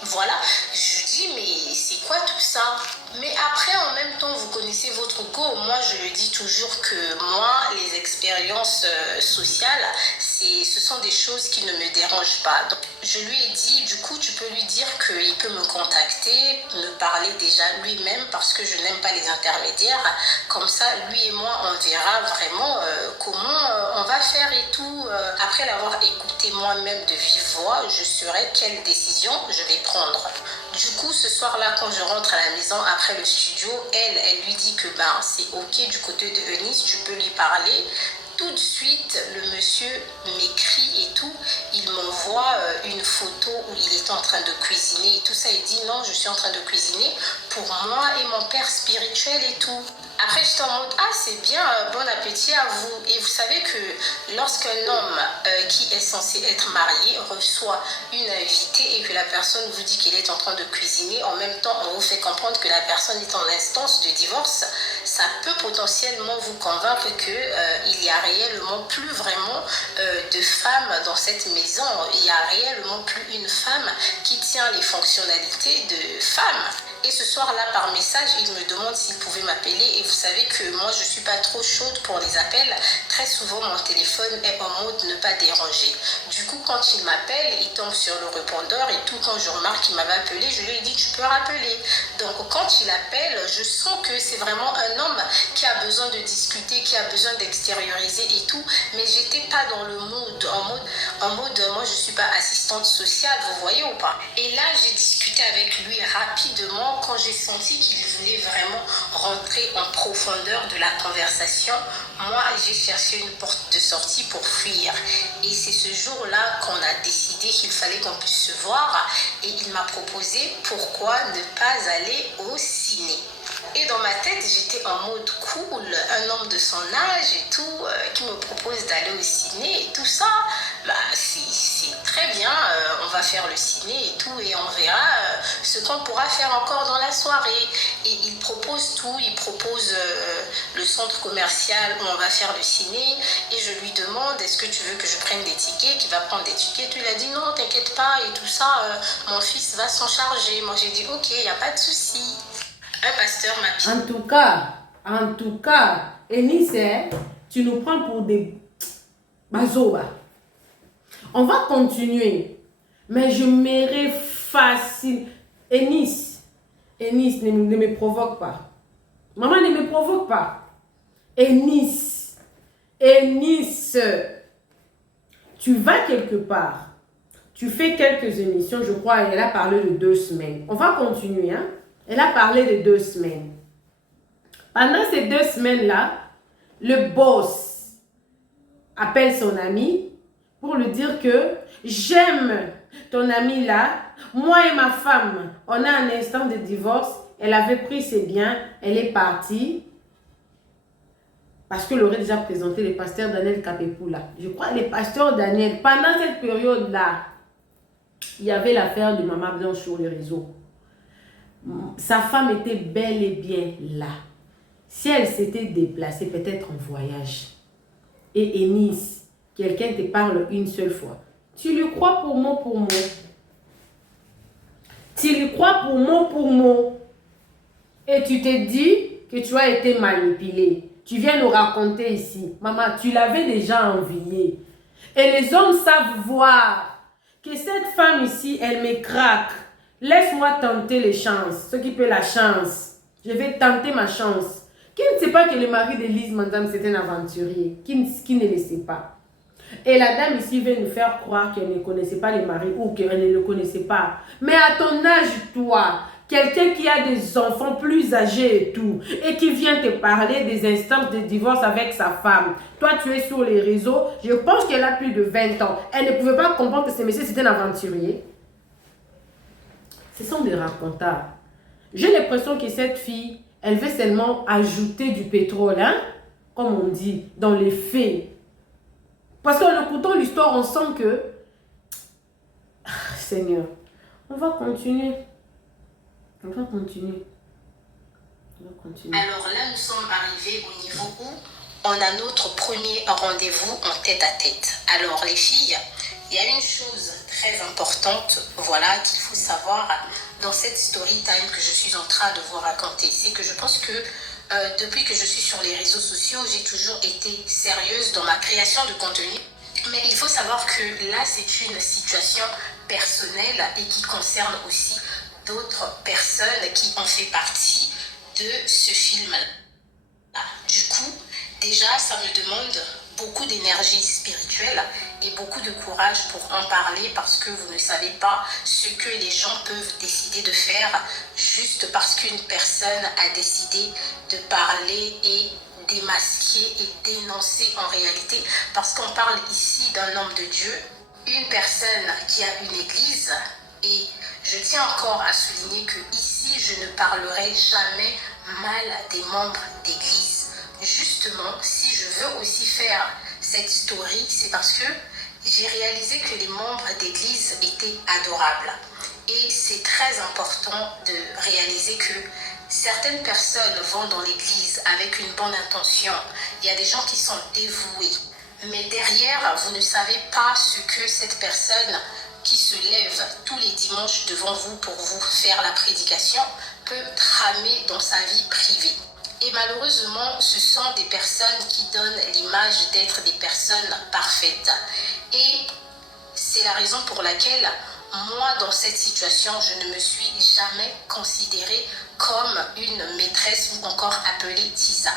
Voilà, je dis, mais c'est quoi tout ça? Mais après, en même temps, vous connaissez votre go. Moi, je le dis toujours que moi, les expériences sociales, ce sont des choses qui ne me dérangent pas. Donc, je lui ai dit, du coup, tu peux lui dire qu'il peut me contacter, me parler déjà lui-même parce que je n'aime pas les intermédiaires. Comme ça, lui et moi, on verra vraiment comment on va faire et tout. Après l'avoir écouté moi-même de vive voix, je saurai quelle décision je vais prendre. Du coup, ce soir-là, quand je rentre à la maison après le studio, elle lui dit que ben, c'est ok du côté de Eunice, tu peux lui parler. Tout de suite, le monsieur m'écrit et tout. Il m'envoie une photo où il est en train de cuisiner et tout ça. Il dit non, je suis en train de cuisiner pour moi et mon père spirituel et tout. Après, j'étais en mode, ah, c'est bien, bon appétit à vous. Et vous savez que lorsqu'un homme qui est censé être marié reçoit une invitée et que la personne vous dit qu'il est en train de cuisiner, en même temps, on vous fait comprendre que la personne est en instance de divorce, ça peut potentiellement vous convaincre qu'il n'y a réellement plus vraiment de femmes dans cette maison. Il n'y a réellement plus une femme qui tient les fonctionnalités de femme. Et ce soir-là, par message, il me demande s'il pouvait m'appeler. Et vous savez que moi, je ne suis pas trop chaude pour les appels. Très souvent, mon téléphone est en mode ne pas déranger. Du coup, quand il m'appelle, il tombe sur le répondeur. Et tout, quand je remarque qu'il m'avait appelé, je lui ai dit, tu peux rappeler. Donc, quand il appelle, je sens que c'est vraiment un homme qui a besoin de discuter, qui a besoin d'extérioriser et tout. Mais j'étais pas dans le mood, en mode, moi, je ne suis pas assistante sociale, vous voyez ou pas? Et là, j'ai discuté avec lui rapidement. Quand j'ai senti qu'il voulait vraiment rentrer en profondeur de la conversation, moi, j'ai cherché une porte de sortie pour fuir. Et c'est ce jour-là qu'on a décidé qu'il fallait qu'on puisse se voir. Et il m'a proposé pourquoi ne pas aller au ciné. Et dans ma tête, j'étais en mode cool, un homme de son âge et tout, qui me propose d'aller au ciné et tout ça, bah, c'est très bien, on va faire le ciné et tout, et on verra ce qu'on pourra faire encore dans la soirée. Et il propose tout, il propose le centre commercial où on va faire le ciné, et je lui demande, est-ce que tu veux que je prenne des tickets, qu'il va prendre des tickets, il a dit non, t'inquiète pas, et tout ça, mon fils va s'en charger. Moi j'ai dit ok, il n'y a pas de souci. Un pasteur m'a dit. En tout cas, Eunice, tu nous prends pour des bazoba. On va continuer, mais je m'irai facile. Eunice, ne me provoque pas. Maman, ne me provoque pas. Eunice, tu vas quelque part. Tu fais quelques émissions, je crois, elle a parlé de 2 semaines. On va continuer, hein. Elle a parlé de 2 semaines. Pendant ces 2 semaines-là, le boss appelle son ami pour lui dire que j'aime ton ami là. Moi et ma femme, on a un instant de divorce. Elle avait pris ses biens, elle est partie. Parce que l'aurait déjà présenté le pasteur Daniel Kapepoula. Je crois que le pasteur Daniel, pendant cette période-là, il y avait l'affaire de Maman Blanche sur les réseaux. Sa femme était bel et bien là. Si elle s'était déplacée, peut-être en voyage, et Eunice, quelqu'un te parle une seule fois, tu lui crois pour mot. Tu lui crois pour mot. Et tu te dis que tu as été manipulé. Tu viens nous raconter ici. Maman, tu l'avais déjà envié. Et les hommes savent voir que cette femme ici, elle me craque. Laisse-moi tenter les chances. Ce qui peut la chance. Je vais tenter ma chance. Qui ne sait pas que le mari d'Élise, madame, c'est un aventurier. Qui ne le sait pas. Et la dame ici veut nous faire croire qu'elle ne connaissait pas le mari ou qu'elle ne le connaissait pas. Mais à ton âge, toi, quelqu'un qui a des enfants plus âgés et tout, et qui vient te parler des instances de divorce avec sa femme. Toi, tu es sur les réseaux. Je pense qu'elle a plus de 20 ans. Elle ne pouvait pas comprendre que ce monsieur, c'était un aventurier. Ce sont des racontards. J'ai l'impression que cette fille, elle veut seulement ajouter du pétrole, hein, comme on dit, dans les faits. Parce qu'en écoutant l'histoire, on sent que... Seigneur, on va continuer. Alors là, nous sommes arrivés au niveau où on a notre premier rendez-vous en tête-à-tête. Alors les filles, il y a une chose très importante, voilà, qu'il faut savoir dans cette story time que je suis en train de vous raconter. C'est que je pense que depuis que je suis sur les réseaux sociaux, j'ai toujours été sérieuse dans ma création de contenu. Mais il faut savoir que là, c'est une situation personnelle et qui concerne aussi d'autres personnes qui ont fait partie de ce film-là. Du coup, déjà, ça me demande beaucoup d'énergie spirituelle et beaucoup de courage pour en parler parce que vous ne savez pas ce que les gens peuvent décider de faire juste parce qu'une personne a décidé de parler et démasquer et dénoncer en réalité, parce qu'on parle ici d'un homme de Dieu, une personne qui a une église, et je tiens encore à souligner que ici je ne parlerai jamais mal des membres d'église. Justement, si je veux aussi faire cette story, c'est parce que j'ai réalisé que les membres d'église étaient adorables. Et c'est très important de réaliser que certaines personnes vont dans l'église avec une bonne intention. Il y a des gens qui sont dévoués. Mais derrière, vous ne savez pas ce que cette personne qui se lève tous les dimanches devant vous pour vous faire la prédication peut tramer dans sa vie privée. Et malheureusement, ce sont des personnes qui donnent l'image d'être des personnes parfaites. Et c'est la raison pour laquelle moi, dans cette situation, je ne me suis jamais considérée comme une maîtresse ou encore appelée Tisa.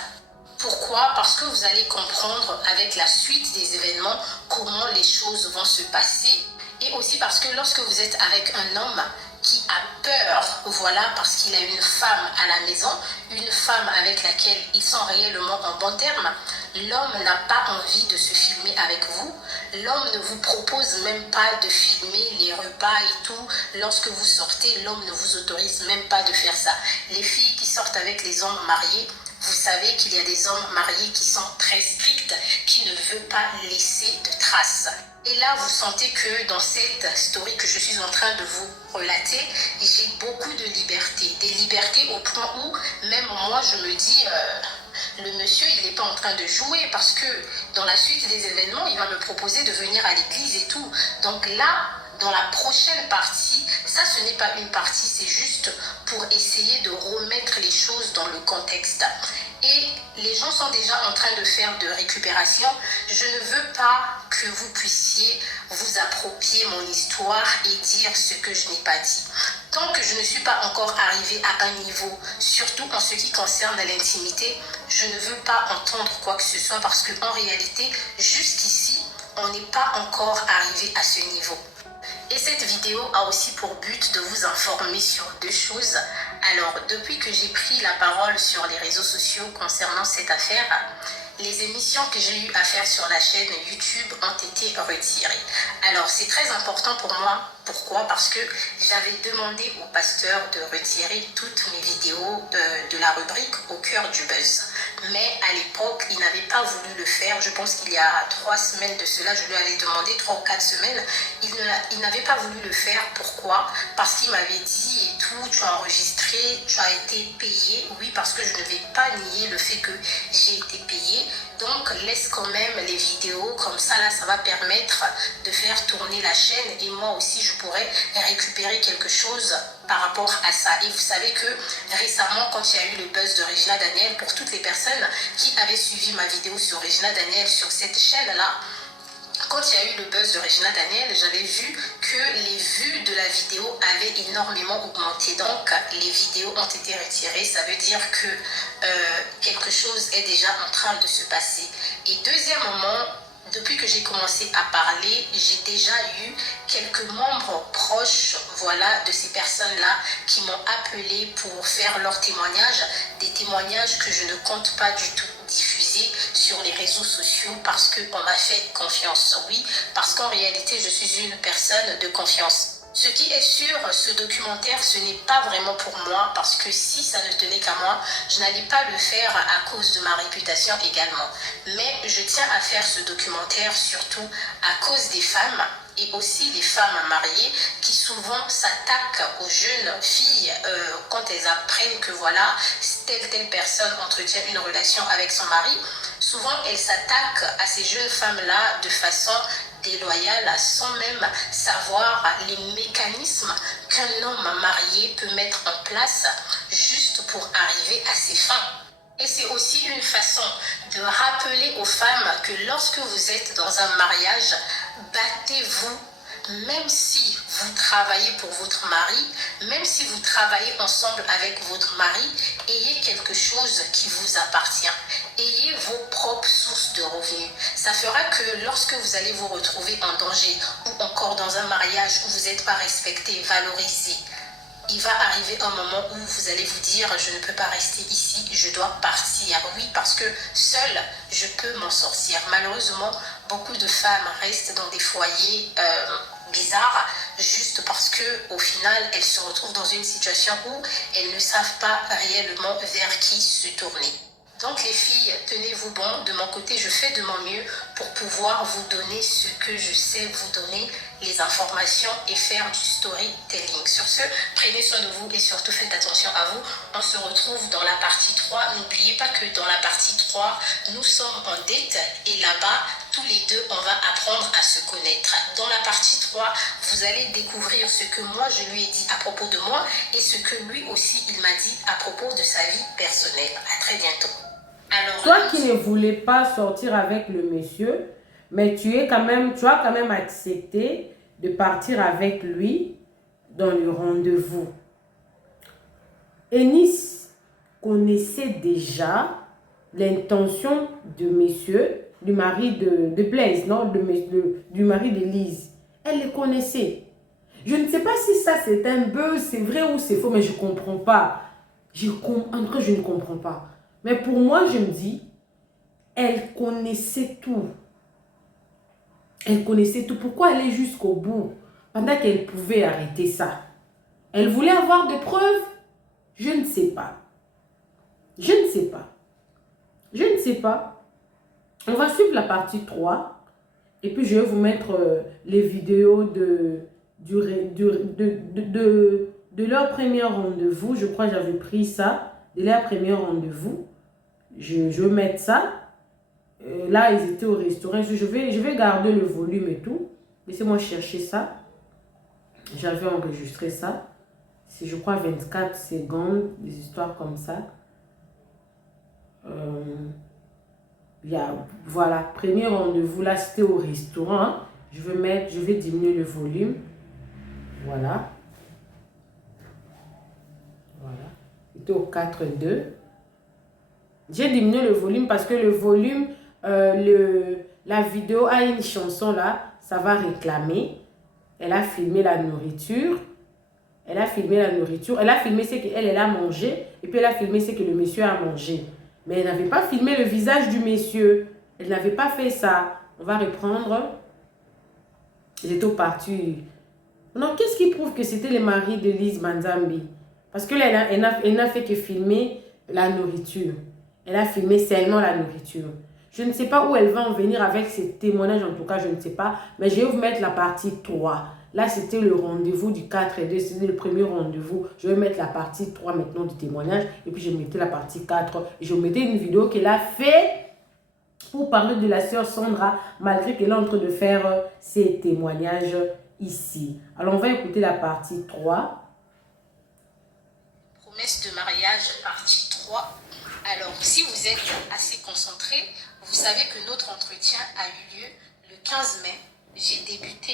Pourquoi? Parce que vous allez comprendre avec la suite des événements comment les choses vont se passer. Et aussi parce que lorsque vous êtes avec un homme qui a peur, voilà, parce qu'il a une femme à la maison, une femme avec laquelle ils sont réellement en bon terme, l'homme n'a pas envie de se filmer avec vous. L'homme ne vous propose même pas de filmer les repas et tout. Lorsque vous sortez, l'homme ne vous autorise même pas de faire ça. Les filles qui sortent avec les hommes mariés, vous savez qu'il y a des hommes mariés qui sont très stricts, qui ne veulent pas laisser de traces. Et là, vous sentez que dans cette story que je suis en train de vous relater, j'ai beaucoup de liberté. Des libertés au point où, même moi, je me dis, le monsieur, il n'est pas en train de jouer parce que dans la suite des événements, il va me proposer de venir à l'église et tout. Donc là, dans la prochaine partie, ça, ce n'est pas une partie, c'est juste pour essayer de remettre les choses dans le contexte. Et les gens sont déjà en train de faire de récupération. Je ne veux pas que vous puissiez vous approprier mon histoire et dire ce que je n'ai pas dit. Tant que je ne suis pas encore arrivée à un niveau, surtout en ce qui concerne l'intimité, je ne veux pas entendre quoi que ce soit parce qu'en réalité, jusqu'ici, on n'est pas encore arrivé à ce niveau. Et cette vidéo a aussi pour but de vous informer sur deux choses. Alors, depuis que j'ai pris la parole sur les réseaux sociaux concernant cette affaire, les émissions que j'ai eu à faire sur la chaîne YouTube ont été retirées. Alors, c'est très important pour moi. Pourquoi? Parce que j'avais demandé au pasteur de retirer toutes mes vidéos de la rubrique Au cœur du buzz. Mais à l'époque, il n'avait pas voulu le faire. Je pense qu'il y a 3 semaines de cela, je lui avais demandé 3 ou 4 semaines. Il n'avait pas voulu le faire. Pourquoi? Parce qu'il m'avait dit et tout, tu as enregistré, tu as été payé. Oui, parce que je ne vais pas nier le fait que j'ai été payé. Donc, laisse quand même les vidéos. Comme ça, là, ça va permettre de faire tourner la chaîne. Et moi aussi, je pourrais récupérer quelque chose par rapport à ça. Et vous savez que récemment, quand il y a eu le buzz de Regina Daniel, pour toutes les personnes qui avaient suivi ma vidéo sur Regina Daniel sur cette chaîne-là, quand il y a eu le buzz de Regina Daniel, j'avais vu que les vues de la vidéo avaient énormément augmenté. Donc, les vidéos ont été retirées. Ça veut dire que quelque chose est déjà en train de se passer. Et deuxièmement, depuis que j'ai commencé à parler, j'ai déjà eu quelques membres proches, voilà, de ces personnes-là qui m'ont appelé pour faire leurs témoignages, des témoignages que je ne compte pas du tout diffuser sur les réseaux sociaux parce qu'on m'a fait confiance. Oui, parce qu'en réalité, je suis une personne de confiance. Ce qui est sûr, ce documentaire, ce n'est pas vraiment pour moi parce que si ça ne tenait qu'à moi, je n'allais pas le faire à cause de ma réputation également. Mais je tiens à faire ce documentaire surtout à cause des femmes et aussi les femmes mariées qui souvent s'attaquent aux jeunes filles quand elles apprennent que voilà, telle personne entretient une relation avec son mari. Souvent, elles s'attaquent à ces jeunes femmes-là de façon déloyale sans même savoir les mécanismes qu'un homme marié peut mettre en place juste pour arriver à ses fins. Et c'est aussi une façon de rappeler aux femmes que lorsque vous êtes dans un mariage, battez-vous. Même si vous travaillez pour votre mari, même si vous travaillez ensemble avec votre mari, ayez quelque chose qui vous appartient. Ayez vos propres sources de revenus. Ça fera que lorsque vous allez vous retrouver en danger ou encore dans un mariage où vous n'êtes pas respecté, valorisé, il va arriver un moment où vous allez vous dire je ne peux pas rester ici, je dois partir. Oui, parce que seule, je peux m'en sortir. Malheureusement, beaucoup de femmes restent dans des foyers bizarres juste parce que au final, elles se retrouvent dans une situation où elles ne savent pas réellement vers qui se tourner. Donc les filles, tenez-vous bon. De mon côté, je fais de mon mieux pour pouvoir vous donner ce que je sais vous donner, les informations et faire du storytelling. Sur ce, prenez soin de vous et surtout faites attention à vous. On se retrouve dans la partie 3. N'oubliez pas que dans la partie 3, nous sommes en date et là-bas, tous les deux, on va apprendre à se connaître. Dans la partie 3, vous allez découvrir ce que moi, je lui ai dit à propos de moi et ce que lui aussi, il m'a dit à propos de sa vie personnelle. À très bientôt. Alors, toi qui ne voulais pas sortir avec le monsieur, mais tu as quand même accepté de partir avec lui dans le rendez-vous. Eunice connaissait déjà l'intention de monsieur, du mari de Blaise, non, du mari d'Élise. Elle le connaissait. Je ne sais pas si ça c'est un buzz, c'est vrai ou c'est faux, mais je ne comprends pas. En tout cas, je ne comprends pas. Mais pour moi, je me dis, elle connaissait tout. Elle connaissait tout. Pourquoi aller jusqu'au bout pendant qu'elle pouvait arrêter ça? Elle voulait avoir des preuves? Je ne sais pas. Je ne sais pas. Je ne sais pas. On va suivre la partie 3. Et puis, je vais vous mettre les vidéos de leur premier rendez-vous. Je crois que j'avais pris ça. De leur premier rendez-vous. Je vais mettre ça. Là, ils étaient au restaurant. Je vais garder le volume et tout. Laissez-moi chercher ça. J'avais enregistré ça. C'est, je crois, 24 secondes. Des histoires comme ça. Voilà. Premier rendez-vous. Là, c'était au restaurant. Je vais diminuer le volume. Voilà. Voilà. C'était au 4-2. J'ai diminué le volume parce que le volume, la vidéo a une chanson là, ça va réclamer. Elle a filmé la nourriture. Elle a filmé ce qu'elle a mangé. Et puis elle a filmé ce que le monsieur a mangé. Mais elle n'avait pas filmé le visage du monsieur. Elle n'avait pas fait ça. On va reprendre. Ils étaient partis. Non, qu'est-ce qui prouve que c'était le mari de Lise Manzambi? Parce qu'elle n'a fait que filmer la nourriture. Elle a filmé seulement la nourriture. Je ne sais pas où elle va en venir avec ces témoignages, en tout cas, je ne sais pas. Mais je vais vous mettre la partie 3. Là, c'était le rendez-vous du 4 et 2. C'était le premier rendez-vous. Je vais mettre la partie 3 maintenant du témoignage. Et puis, je mettais la partie 4. Et je mettais une vidéo qu'elle a fait pour parler de la sœur Sandra, malgré qu'elle est en train de faire ses témoignages ici. Alors, on va écouter la partie 3. Promesse de mariage, partie 3. Alors, si vous êtes assez concentré, vous savez que notre entretien a eu lieu le 15 mai. J'ai débuté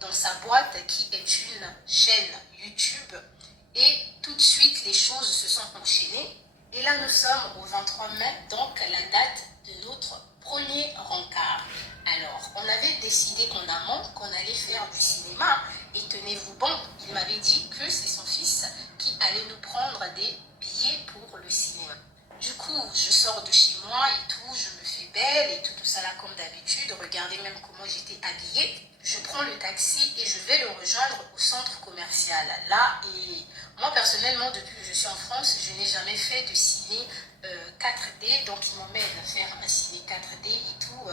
dans sa boîte qui est une chaîne YouTube et tout de suite les choses se sont enchaînées. Et là, nous sommes au 23 mai, donc la date de notre premier rencard. Alors, on avait décidé en amont qu'on allait faire du cinéma et tenez-vous bon, il m'avait dit que c'est son fils qui allait nous prendre des billets pour le cinéma. Du coup, je sors de chez moi et tout, je me fais belle et tout ça là comme d'habitude. Regardez même comment j'étais habillée. Je prends le taxi et je vais le rejoindre au centre commercial. Là, et moi personnellement, depuis que je suis en France, je n'ai jamais fait de ciné 4D. Donc, ils m'emmènent à faire un ciné 4D et tout.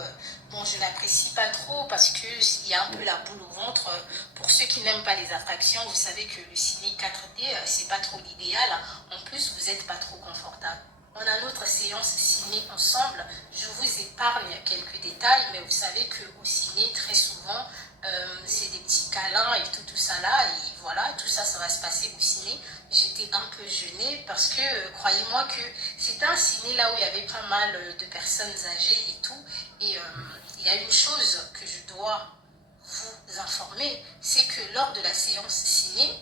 Bon, je n'apprécie pas trop parce qu'il y a un peu la boule au ventre. Pour ceux qui n'aiment pas les attractions, vous savez que le ciné 4D, c'est pas trop l'idéal. En plus, vous n'êtes pas trop confortable. On a notre séance ciné ensemble. Je vous épargne quelques détails, mais vous savez qu'au ciné, très souvent, c'est des petits câlins et tout ça là, et voilà, tout ça, ça va se passer au ciné. J'étais un peu gênée parce que, croyez-moi que c'était un ciné là où il y avait pas mal de personnes âgées et tout, et il y a une chose que je dois vous informer, c'est que lors de la séance ciné,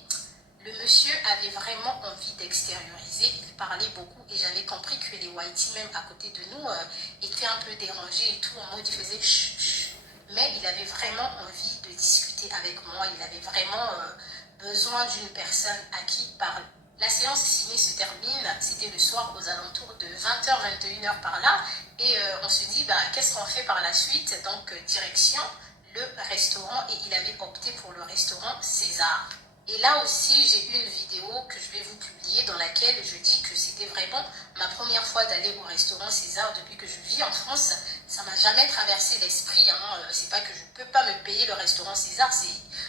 le monsieur avait vraiment envie d'extérioriser, il parlait beaucoup et j'avais compris que les Whitey, même à côté de nous, étaient un peu dérangés et tout, en mode il faisait chut, chut. Mais il avait vraiment envie de discuter avec moi, il avait vraiment besoin d'une personne à qui parler. La séance ciné se termine, c'était le soir aux alentours de 20h, 21h par là, et on se dit, bah, qu'est-ce qu'on fait par la suite? Donc, direction le restaurant, et il avait opté pour le restaurant César. Et là aussi, j'ai eu une vidéo que je vais vous publier dans laquelle je dis que c'était vraiment ma première fois d'aller au restaurant César depuis que je vis en France. Ça m'a jamais traversé l'esprit. C'est pas que je peux pas me payer le restaurant César.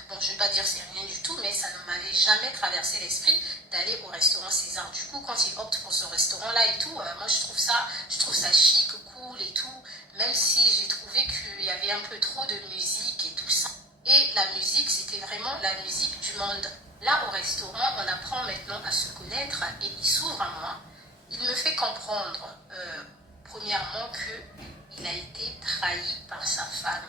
Bon, je vais pas dire c'est rien du tout, mais ça ne m'avait jamais traversé l'esprit d'aller au restaurant César. Du coup, quand il opte pour ce restaurant-là et tout, moi je trouve ça chic, cool et tout. Même si j'ai trouvé qu'il y avait un peu trop de musique et tout ça. Et la musique, c'était vraiment la musique du monde. Là, au restaurant, on apprend maintenant à se connaître et il s'ouvre à moi. Il me fait comprendre, premièrement, qu'il a été trahi par sa femme.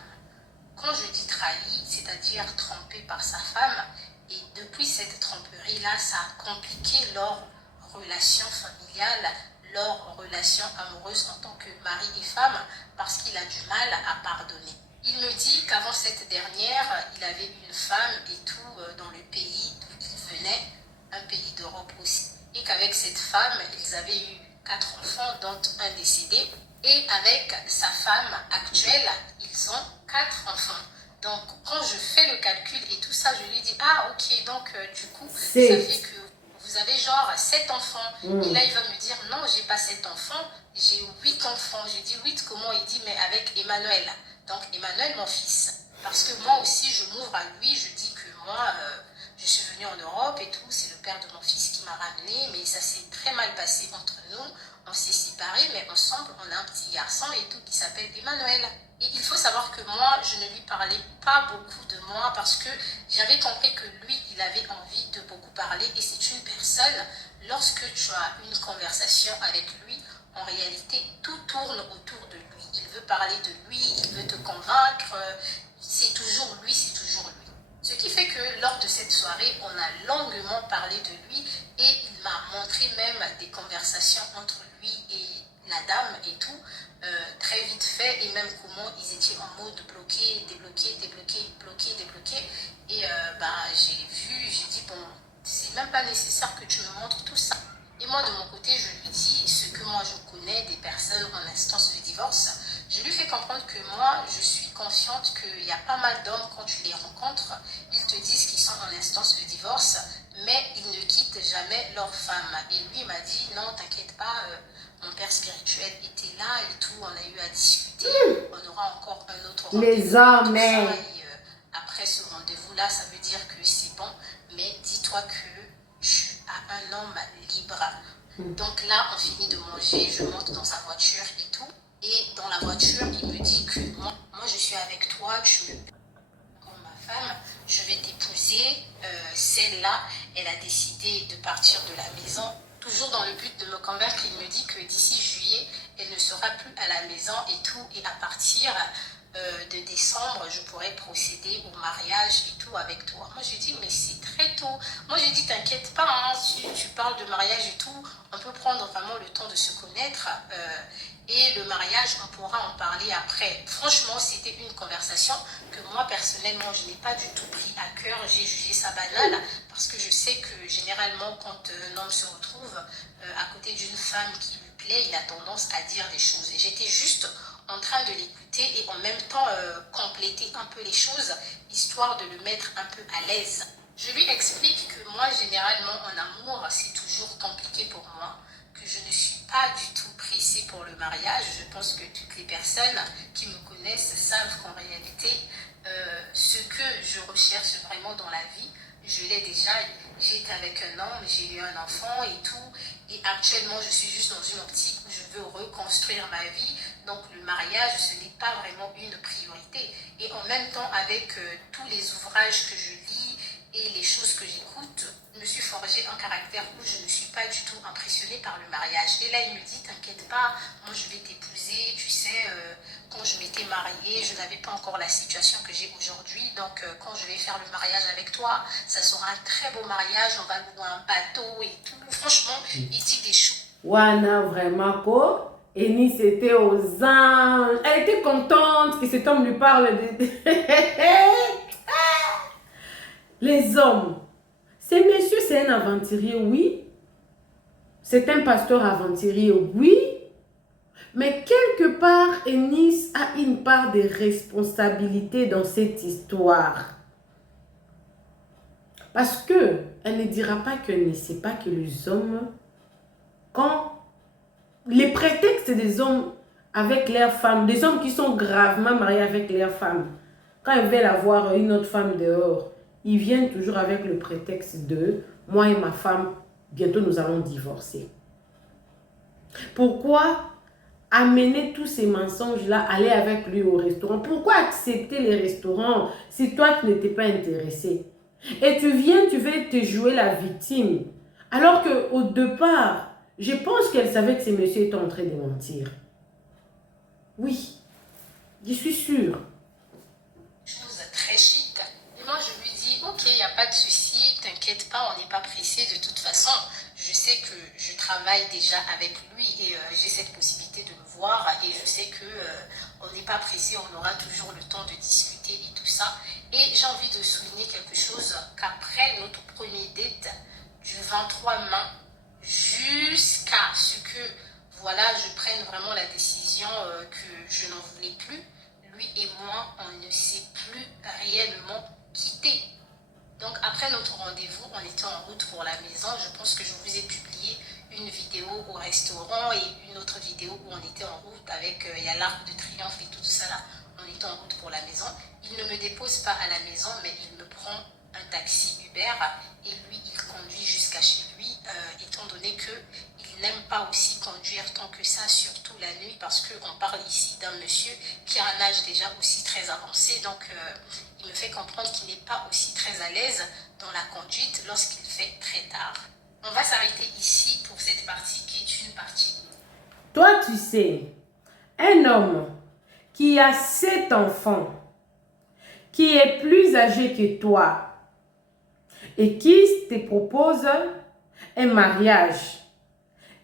Quand je dis trahi, c'est-à-dire trompé par sa femme, et depuis cette tromperie-là, ça a compliqué leur relation familiale, leur relation amoureuse en tant que mari et femme, parce qu'il a du mal à pardonner. Il me dit qu'avant cette dernière, il avait une femme et tout dans le pays d'où il venait, un pays d'Europe aussi. Et qu'avec cette femme, ils avaient eu 4 enfants, dont un décédé. Et avec sa femme actuelle, ils ont 4 enfants. Donc, quand je fais le calcul et tout ça, je lui dis, ah ok, donc du coup, ça fait que vous avez genre 7 enfants. Et là, il va me dire, non, j'ai pas 7 enfants, j'ai 8 enfants. Je dis 8, comment? Il dit, mais avec Emmanuel. Donc Emmanuel, mon fils, parce que moi aussi je m'ouvre à lui, je dis que moi je suis venue en Europe et tout, c'est le père de mon fils qui m'a ramené, mais ça s'est très mal passé entre nous, on s'est séparés, mais ensemble on a un petit garçon et tout qui s'appelle Emmanuel. Et il faut savoir que moi je ne lui parlais pas beaucoup de moi parce que j'avais compris que lui il avait envie de beaucoup parler et c'est une personne, lorsque tu as une conversation avec lui, en réalité tout tourne autour de lui. Il veut parler de lui, il veut te convaincre, c'est toujours lui, c'est toujours lui. Ce qui fait que lors de cette soirée, on a longuement parlé de lui et il m'a montré même des conversations entre lui et la dame et tout, très vite fait, et même comment ils étaient en mode bloqué, débloqué, débloqué, bloqué, débloqué. Et j'ai vu, j'ai dit, bon, c'est même pas nécessaire que tu me montres tout ça. Et moi, de mon côté, je lui dis ce que moi je connais des personnes en instance de divorce. Je lui fais comprendre que moi, je suis consciente qu'il y a pas mal d'hommes, quand tu les rencontres, ils te disent qu'ils sont en instance de divorce, mais ils ne quittent jamais leur femme. Et lui, il m'a dit, non, t'inquiète pas, mon père spirituel était là et tout, on a eu à discuter, on aura encore un autre rendez-vous. Les hommes, après ce rendez-vous-là, ça veut dire que c'est bon, mais dis-toi que tu as un homme libre. Donc là, on finit de manger, je monte dans sa voiture et tout. Et dans la voiture, il me dit que moi je suis avec toi, tu me comme ma femme, je vais t'épouser. Celle-là, elle a décidé de partir de la maison. Toujours dans le but de me convaincre, il me dit que d'ici juillet, elle ne sera plus à la maison et tout. Et à partir de décembre, je pourrais procéder au mariage et tout avec toi. Moi, je dis, mais c'est très tôt. Moi, je dis, t'inquiète pas, hein, si tu parles de mariage et tout, on peut prendre vraiment le temps de se connaître. Et le mariage, on pourra en parler après. Franchement, c'était une conversation que moi, personnellement, je n'ai pas du tout pris à cœur. J'ai jugé ça banal parce que je sais que généralement, quand un homme se retrouve à côté d'une femme qui lui plaît, il a tendance à dire des choses. Et j'étais juste en train de l'écouter et en même temps compléter un peu les choses, histoire de le mettre un peu à l'aise. Je lui explique que moi, généralement, en amour, c'est toujours compliqué pour moi, que je ne suis pas du tout pressée pour le mariage. Je pense que toutes les personnes qui me connaissent savent qu'en réalité, ce que je recherche vraiment dans la vie, je l'ai déjà. J'ai été avec un homme, j'ai eu un enfant et tout. Et actuellement, je suis juste dans une optique où je veux reconstruire ma vie. Donc le mariage, ce n'est pas vraiment une priorité. Et en même temps, avec tous les ouvrages que je lis et les choses que j'écoute, je me suis forgé un caractère où je ne suis pas du tout impressionnée par le mariage. Et là, il me dit, t'inquiète pas, moi je vais t'épouser. Tu sais, quand je m'étais mariée, je n'avais pas encore la situation que j'ai aujourd'hui. Donc quand je vais faire le mariage avec toi, ça sera un très beau mariage. On va louer un bateau et tout. Franchement, il dit des choses. Wana, vraiment, quoi. Eunice était aux anges. Elle était contente que cet homme lui parle de... Les hommes. Ce monsieur, c'est un aventurier, oui. C'est un pasteur aventurier, oui. Mais quelque part, Eunice a une part de responsabilité dans cette histoire. Parce que elle ne dira pas qu'elle ne sait pas que les hommes, quand les prétextes des hommes avec leurs femmes, des hommes qui sont gravement mariés avec leurs femmes, quand ils veulent avoir une autre femme dehors, ils viennent toujours avec le prétexte de « moi et ma femme, bientôt nous allons divorcer ». Pourquoi amener tous ces mensonges-là, aller avec lui au restaurant? Pourquoi accepter les restaurants si toi tu n'étais pas intéressé? Et tu viens, tu veux te jouer la victime. Alors qu'au départ, je pense qu'elle savait que ce monsieur était en train de mentir. Oui, je suis sûre. Chose très chic. Et moi, je lui dis, ok, il n'y a pas de souci, t'inquiète pas, on n'est pas pressé de toute façon. Je sais que je travaille déjà avec lui et j'ai cette possibilité de le voir et je sais que on n'est pas pressé, on aura toujours le temps de discuter et tout ça. Et j'ai envie de souligner quelque chose, qu'après notre premier date du 23 mai jusqu'à ce que voilà, je prenne vraiment la décision que je n'en voulais plus, lui et moi, on ne s'est plus réellement quittés. Donc après notre rendez-vous, on était en route pour la maison. Je pense que je vous ai publié une vidéo au restaurant et une autre vidéo où on était en route avec, il y a l'Arc de Triomphe et tout ça là. On était en route pour la maison. Il ne me dépose pas à la maison, mais il me prend un taxi Uber et lui, il conduit jusqu'à chez lui, étant donné qu'il n'aime pas aussi conduire tant que ça, surtout la nuit, parce qu'on parle ici d'un monsieur qui a un âge déjà aussi très avancé. Donc, il me fait comprendre qu'il n'est pas aussi très à l'aise dans la conduite lorsqu'il fait très tard. On va s'arrêter ici pour cette partie qui est une partie. Toi, tu sais, un homme qui a 7 enfants, qui est plus âgé que toi et qui te propose un mariage.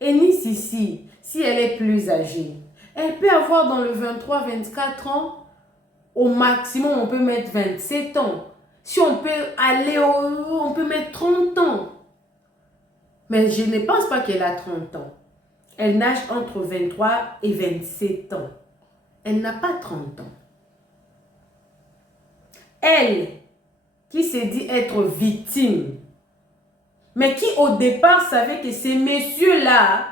Eunice ici, si elle est plus âgée, elle peut avoir dans le 23-24 ans. Au maximum, on peut mettre 27 ans. Si on peut aller on peut mettre 30 ans. Mais je ne pense pas qu'elle a 30 ans. Elle nage entre 23 et 27 ans. Elle n'a pas 30 ans. Elle, qui se dit être victime, mais qui au départ savait que ces messieurs-là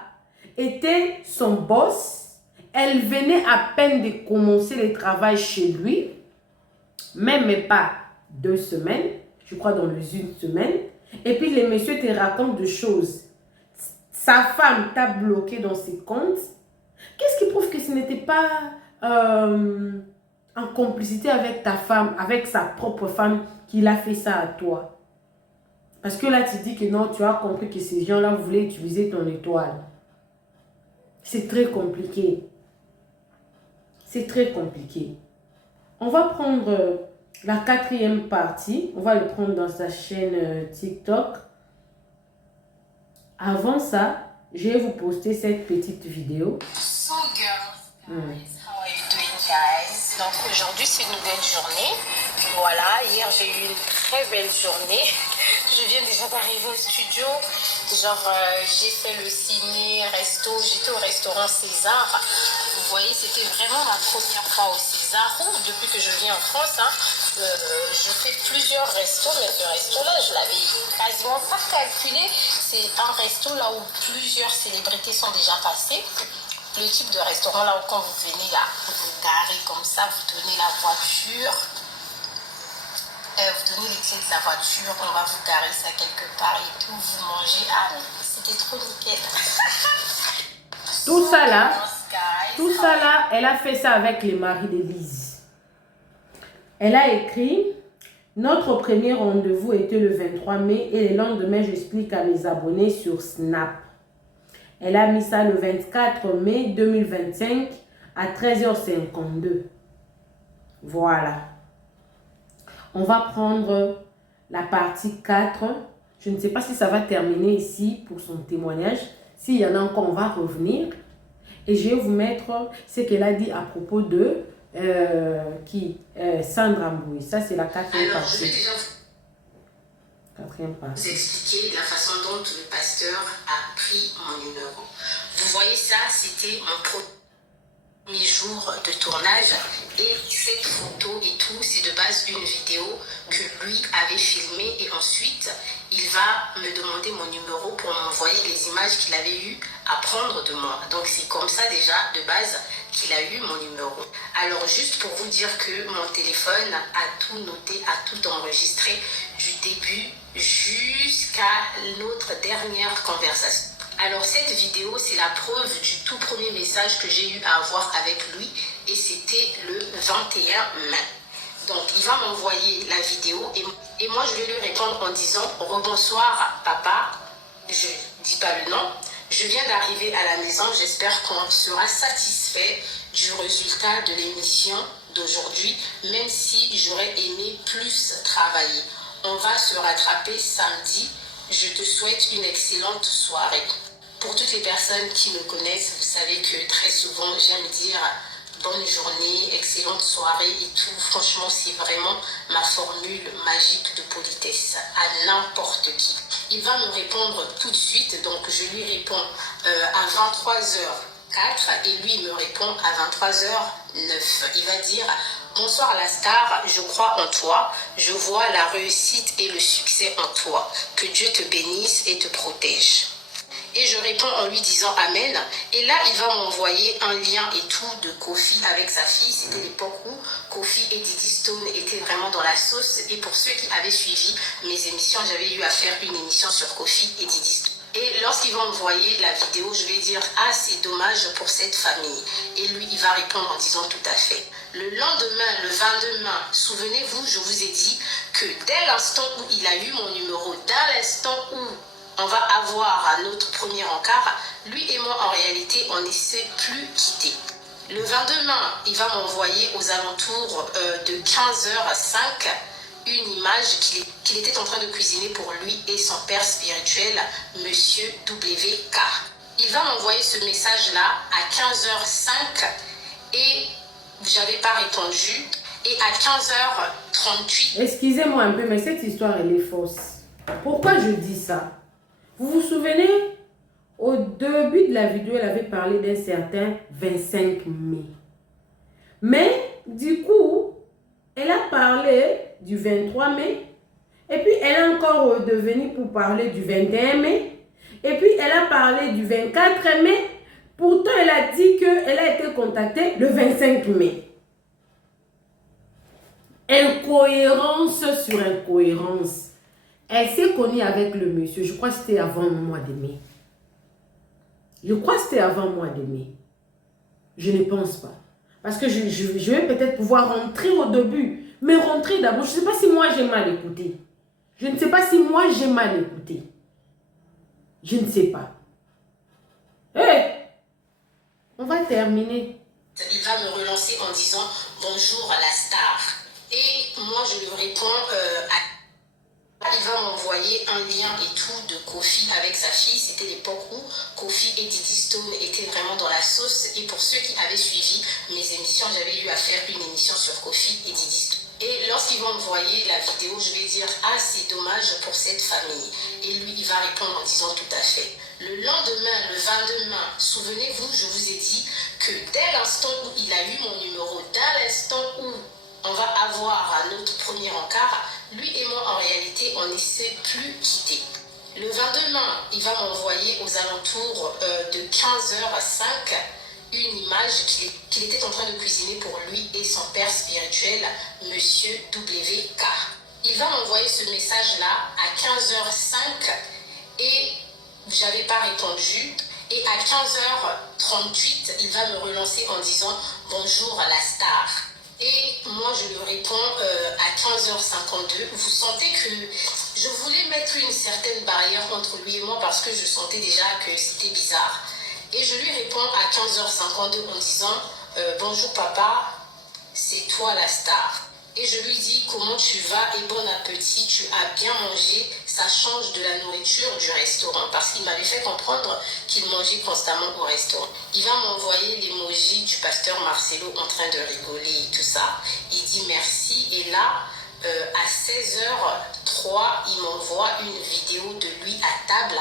étaient son boss. Elle venait à peine de commencer le travail chez lui, même pas 2 semaines, je crois dans les 1 semaine. Et puis les messieurs te racontent des choses. Sa femme t'a bloqué dans ses comptes. Qu'est-ce qui prouve que ce n'était pas en complicité avec ta femme, avec sa propre femme, qu'il a fait ça à toi? Parce que là, tu dis que non, tu as compris que ces gens-là voulaient utiliser ton étoile. C'est très compliqué. C'est très compliqué. On va prendre la 4e partie. On va le prendre dans sa chaîne TikTok. Avant ça, je vais vous poster cette petite vidéo. So girls, how are you doing guys? Donc aujourd'hui c'est une nouvelle journée. Voilà, hier j'ai eu une très belle journée. Je viens déjà d'arriver au studio. Genre j'ai fait le ciné, resto, j'étais au restaurant César. Vous voyez, c'était vraiment ma première fois au César. Depuis que je viens en France, hein, je fais plusieurs restos, mais ce resto-là, je l'avais quasiment pas calculé. C'est un resto là où plusieurs célébrités sont déjà passées. Le type de restaurant là où quand vous venez là, vous garez comme ça, vous donnez la voiture, vous donnez les clés de la voiture, on va vous garer ça quelque part et tout, vous mangez. Ah, c'était trop nickel. Tout ça là, elle a fait ça avec les maris d'Élise. Elle a écrit, notre premier rendez-vous était le 23 mai et le lendemain, j'explique à mes abonnés sur Snap. Elle a mis ça le 24 mai 2025 à 13h52. Voilà. On va prendre la partie 4. Je ne sais pas si ça va terminer ici pour son témoignage. S'il y en a encore, on va revenir. Et je vais vous mettre ce qu'elle a dit à propos de Sandra Mbouy. Ça, c'est la quatrième partie. Je vais déjà vous expliquer la façon dont le pasteur a pris mon numéro. Vous voyez ça, c'était mon premier jour de tournage. Et cette photo et tout, c'est de base une vidéo que lui avait filmée. Et ensuite, il va me demander mon numéro pour m'envoyer les images qu'il avait eu à prendre de moi. Donc c'est comme ça déjà de base qu'il a eu mon numéro. Alors juste pour vous dire que mon téléphone a tout noté, a tout enregistré du début jusqu'à notre dernière conversation. Alors cette vidéo, c'est la preuve du tout premier message que j'ai eu à avoir avec lui et c'était le 21 mai. Donc, il va m'envoyer la vidéo et moi, je vais lui répondre en disant « Rebonsoir, papa ». Je ne dis pas le nom. Je viens d'arriver à la maison. J'espère qu'on sera satisfait du résultat de l'émission d'aujourd'hui, même si j'aurais aimé plus travailler. On va se rattraper samedi. Je te souhaite une excellente soirée. Pour toutes les personnes qui me connaissent, vous savez que très souvent, j'aime dire bonne journée, excellente soirée et tout. Franchement, c'est vraiment ma formule magique de politesse à n'importe qui. Il va me répondre tout de suite, donc je lui réponds à 23h04 et lui me répond à 23h09. Il va dire « Bonsoir la star, je crois en toi, je vois la réussite et le succès en toi. Que Dieu te bénisse et te protège. » Et je réponds en lui disant Amen. Et là, il va m'envoyer un lien et tout de Kofi avec sa fille. C'était l'époque où Kofi et Didi Stone étaient vraiment dans la sauce. Et pour ceux qui avaient suivi mes émissions, j'avais eu à faire une émission sur Kofi et Didi Stone. Et lorsqu'il va m'envoyer la vidéo, je vais dire ah, c'est dommage pour cette famille. Et lui, il va répondre en disant tout à fait. Le lendemain, le 22 mai, souvenez-vous, je vous ai dit que dès l'instant où il a eu mon numéro, dès l'instant où on va avoir à notre premier encart, lui et moi en réalité on ne s'est plus quittés. Le 22 mai, il va m'envoyer aux alentours de 15h05 une image qu'il était en train de cuisiner pour lui et son père spirituel, Monsieur WK. Il va m'envoyer ce message-là à 15h05 et j'avais pas répondu. Et à 15h38... Excusez-moi un peu, mais cette histoire elle est fausse. Pourquoi je dis ça? Vous vous souvenez, au début de la vidéo, elle avait parlé d'un certain 25 mai. Mais, du coup, elle a parlé du 23 mai. Et puis, elle est encore redevenue pour parler du 21 mai. Et puis, elle a parlé du 24 mai. Pourtant, elle a dit qu'elle a été contactée le 25 mai. Incohérence sur incohérence. Elle s'est connue avec le monsieur, je crois que c'était avant le mois de mai. Je crois que c'était avant le mois de mai. Je ne pense pas. Parce que je vais peut-être pouvoir rentrer au début. Mais rentrer d'abord, je ne sais pas si moi j'ai mal écouté. Je ne sais pas si moi j'ai mal écouté. Je ne sais pas. On va terminer. Il va me relancer en disant bonjour à la star. Et moi je lui réponds il va m'envoyer un lien et tout de Kofi avec sa fille. C'était l'époque où Kofi et Didi Stone étaient vraiment dans la sauce. Et pour ceux qui avaient suivi mes émissions, j'avais eu à faire une émission sur Kofi et Didi Stone. Et lorsqu'ils vont m'envoyer la vidéo, je vais dire ah, c'est dommage pour cette famille. Et lui, il va répondre en disant tout à fait. Le lendemain, le 22 mai, souvenez-vous, je vous ai dit que dès l'instant où il a eu mon numéro, dès l'instant où on va avoir à notre premier encart, lui et moi en réalité on ne s'est plus quittés. Le 22 mai, il va m'envoyer aux alentours de 15h05 une image qu'il était en train de cuisiner pour lui et son père spirituel, Monsieur WK. Il va m'envoyer ce message-là à 15h05 et j'avais pas répondu. Et à 15h38, il va me relancer en disant « Bonjour la star ». Et moi, je lui réponds à 15h52. Vous sentez que je voulais mettre une certaine barrière entre lui et moi parce que je sentais déjà que c'était bizarre. Et je lui réponds à 15h52 en disant « Bonjour papa, c'est toi la star ». Et je lui dis « Comment tu vas et bon appétit, tu as bien mangé ?» Ça change de la nourriture du restaurant parce qu'il m'avait fait comprendre qu'il mangeait constamment au restaurant. Il va m'envoyer l'emoji du pasteur Marcelo en train de rigoler et tout ça. Il dit merci et là, à 16h03, il m'envoie une vidéo de lui à table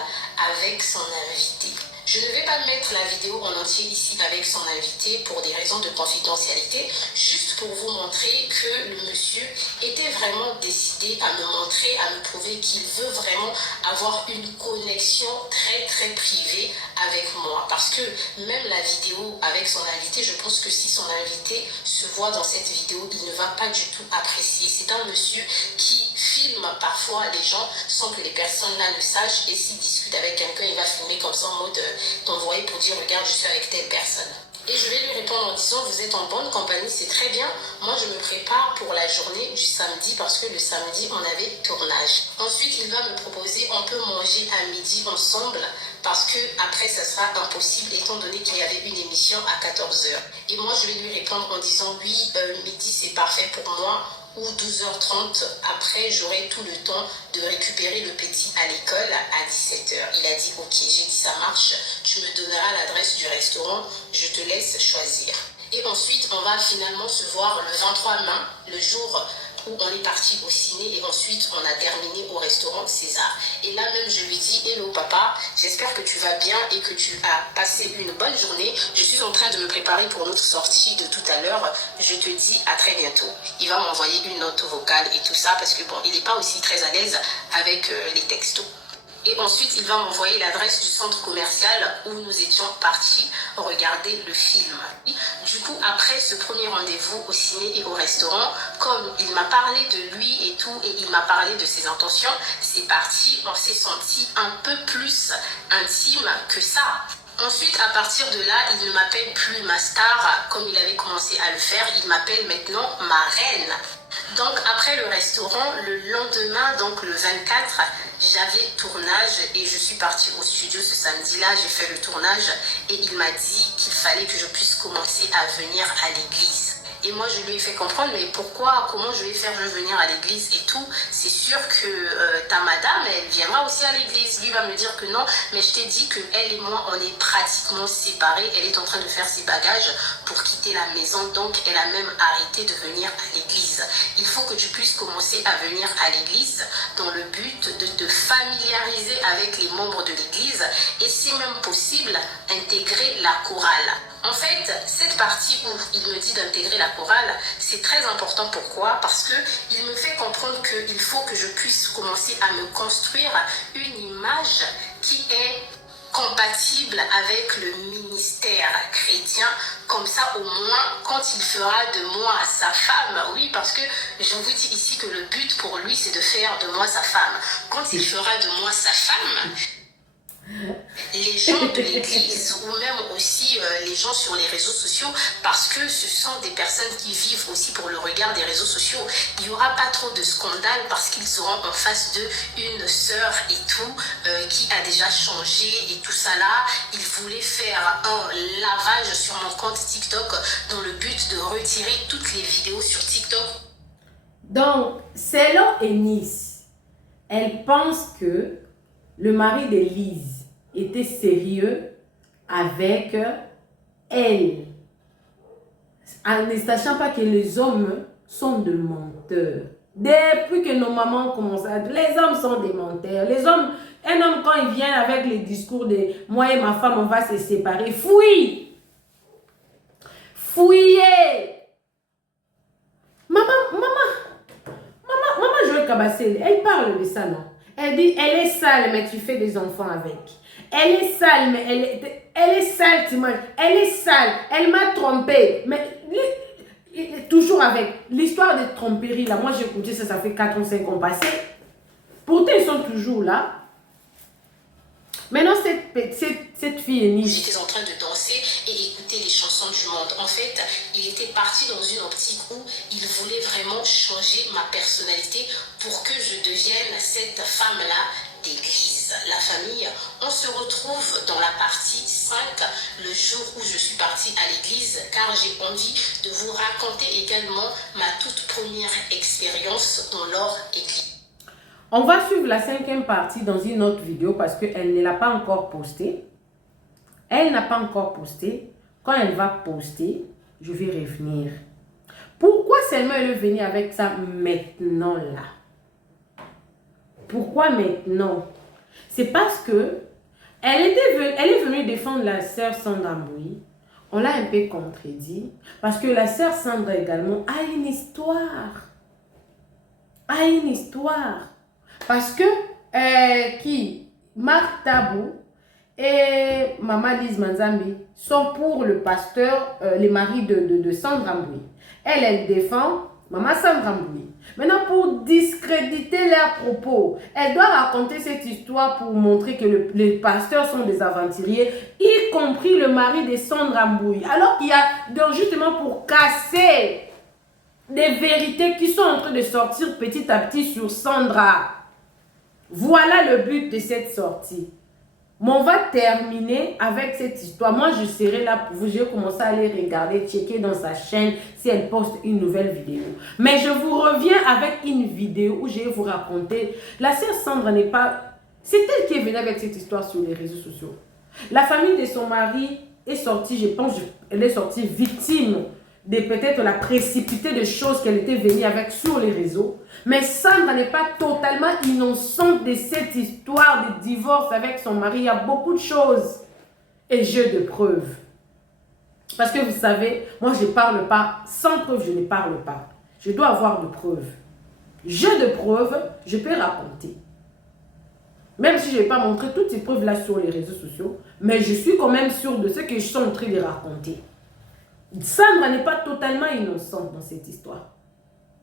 avec son invité. Je ne vais pas mettre la vidéo en entier ici avec son invité pour des raisons de confidentialité, juste pour vous montrer que le monsieur était vraiment décidé à me montrer, à me prouver qu'il veut vraiment avoir une connexion très très privée avec moi. Parce que même la vidéo avec son invité, je pense que si son invité se voit dans cette vidéo, il ne va pas du tout apprécier. C'est un monsieur qui filme parfois les gens sans que les personnes là ne sachent, et s'il discute avec quelqu'un, il va filmer comme ça en mode t'envoyer pour dire regarde je suis avec telle personne. Et je vais lui répondre en disant vous êtes en bonne compagnie, c'est très bien. Moi je me prépare pour la journée du samedi parce que le samedi on avait tournage. Ensuite il va me proposer on peut manger à midi ensemble parce que après ça sera impossible étant donné qu'il y avait une émission à 14h. Et moi je vais lui répondre en disant oui midi c'est parfait pour moi. Ou 12h30, après j'aurai tout le temps de récupérer le petit à l'école à 17h. Il a dit ok, j'ai dit ça marche, tu me donneras l'adresse du restaurant, je te laisse choisir. Et ensuite on va finalement se voir le 23 mai, le jour où on est parti au ciné et ensuite on a terminé au restaurant César. Et là même je lui dis hello papa, j'espère que tu vas bien et que tu as passé une bonne journée. Je suis en train de me préparer pour notre sortie de tout à l'heure. Je te dis à très bientôt. Il va m'envoyer une note vocale et tout ça parce que bon, il n'est pas aussi très à l'aise avec les textos. Et ensuite, il va m'envoyer l'adresse du centre commercial où nous étions partis regarder le film. Du coup, après ce premier rendez-vous au ciné et au restaurant, comme il m'a parlé de lui et tout, et il m'a parlé de ses intentions, c'est parti, on s'est senti un peu plus intime que ça. Ensuite, à partir de là, il ne m'appelle plus ma star comme il avait commencé à le faire. Il m'appelle maintenant ma reine. Donc, après le restaurant, le lendemain, donc le 24, j'avais tournage et je suis partie au studio ce samedi-là. J'ai fait le tournage et il m'a dit qu'il fallait que je puisse commencer à venir à l'église. Et moi, je lui ai fait comprendre, mais pourquoi, comment je vais faire venir à l'église et tout. C'est sûr que ta madame, elle viendra aussi à l'église. Lui va me dire que non, mais je t'ai dit qu'elle et moi, on est pratiquement séparés. Elle est en train de faire ses bagages pour quitter la maison, donc elle a même arrêté de venir à l'église. Il faut que tu puisses commencer à venir à l'église dans le but de te familiariser avec les membres de l'église et si même possible, intégrer la chorale. En fait, cette partie où il me dit d'intégrer la chorale, c'est très important. Pourquoi? Parce qu'il me fait comprendre qu'il faut que je puisse commencer à me construire une image qui est compatible avec le ministère chrétien. Comme ça, au moins, quand il fera de moi sa femme, oui, parce que je vous dis ici que le but pour lui, c'est de faire de moi sa femme. Quand il fera de moi sa femme, les gens de l'église ou même aussi les gens sur les réseaux sociaux, parce que ce sont des personnes qui vivent aussi pour le regard des réseaux sociaux, il n'y aura pas trop de scandales parce qu'ils auront en face d'eux une sœur et tout qui a déjà changé et tout ça là. Ils voulaient faire un lavage sur mon compte TikTok dans le but de retirer toutes les vidéos sur TikTok. Donc, selon Eunice, elle pense que le mari d'Élise était sérieux avec elle, en ne sachant pas que les hommes sont des menteurs. Depuis que nos mamans commencent à dire, les hommes sont des menteurs. Les hommes, un homme quand il vient avec les discours de moi et ma femme, on va se séparer, fouille, fouillez. Maman, Joël Kabasele, elle parle de ça, non? Elle dit, elle est sale, mais tu fais des enfants avec. Elle est sale, mais elle est sale, tu manges. Elle est sale, elle m'a trompé. Mais toujours avec l'histoire de tromperie, là, moi j'ai écouté ça, ça fait 4 ou 5 ans passés. Pourtant, ils sont toujours là. Maintenant, cette fille est niche. J'étais en train de danser et écouter les chansons du monde. En fait, il était parti dans une optique où il voulait vraiment changer ma personnalité pour que je devienne cette femme-là d'église. La famille, on se retrouve dans la partie 5, le jour où je suis partie à l'église, car j'ai envie de vous raconter également ma toute première expérience dans leur église. On va suivre la 5e partie dans une autre vidéo parce qu'elle ne l'a pas encore postée. Elle n'a pas encore posté. Quand elle va poster, je vais revenir. Pourquoi seulement elle est venue avec ça maintenant là? Pourquoi maintenant? C'est parce que elle est venue défendre la sœur Sandra Mbui. On l'a un peu contredit. Parce que la sœur Sandra également a une histoire. Parce que Marc Tabou et Maman Lise Manzambi sont pour le pasteur, les maris de Sandra Mbui. Elle défend Maman Sandra Mbui. Maintenant, pour discréditer leurs propos, elle doit raconter cette histoire pour montrer que les pasteurs sont des aventuriers, y compris le mari de Sandra Mbui. Alors qu'il y a, donc justement pour casser des vérités qui sont en train de sortir petit à petit sur Sandra. Voilà le but de cette sortie. Mais on va terminer avec cette histoire. Moi, je serai là pour vous. Je vais commencer à aller regarder, checker dans sa chaîne si elle poste une nouvelle vidéo. Mais je vous reviens avec une vidéo où je vais vous raconter. La sœur Sandra n'est pas... C'est elle qui est venue avec cette histoire sur les réseaux sociaux. La famille de son mari est sortie, je pense, elle est sortie victime de peut-être la précipité de choses qu'elle était venue avec sur les réseaux. Mais Sandra n'est pas totalement innocente de cette histoire de divorce avec son mari. Il y a beaucoup de choses. Et jeu de preuves. Parce que vous savez, moi je ne parle pas. Sans preuve, je ne parle pas. Je dois avoir de preuves. Jeu de preuves, je peux raconter. Même si je ne vais pas montrer toutes ces preuves-là sur les réseaux sociaux. Mais je suis quand même sûre de ce que je suis en train de raconter. Sandra n'est pas totalement innocente dans cette histoire.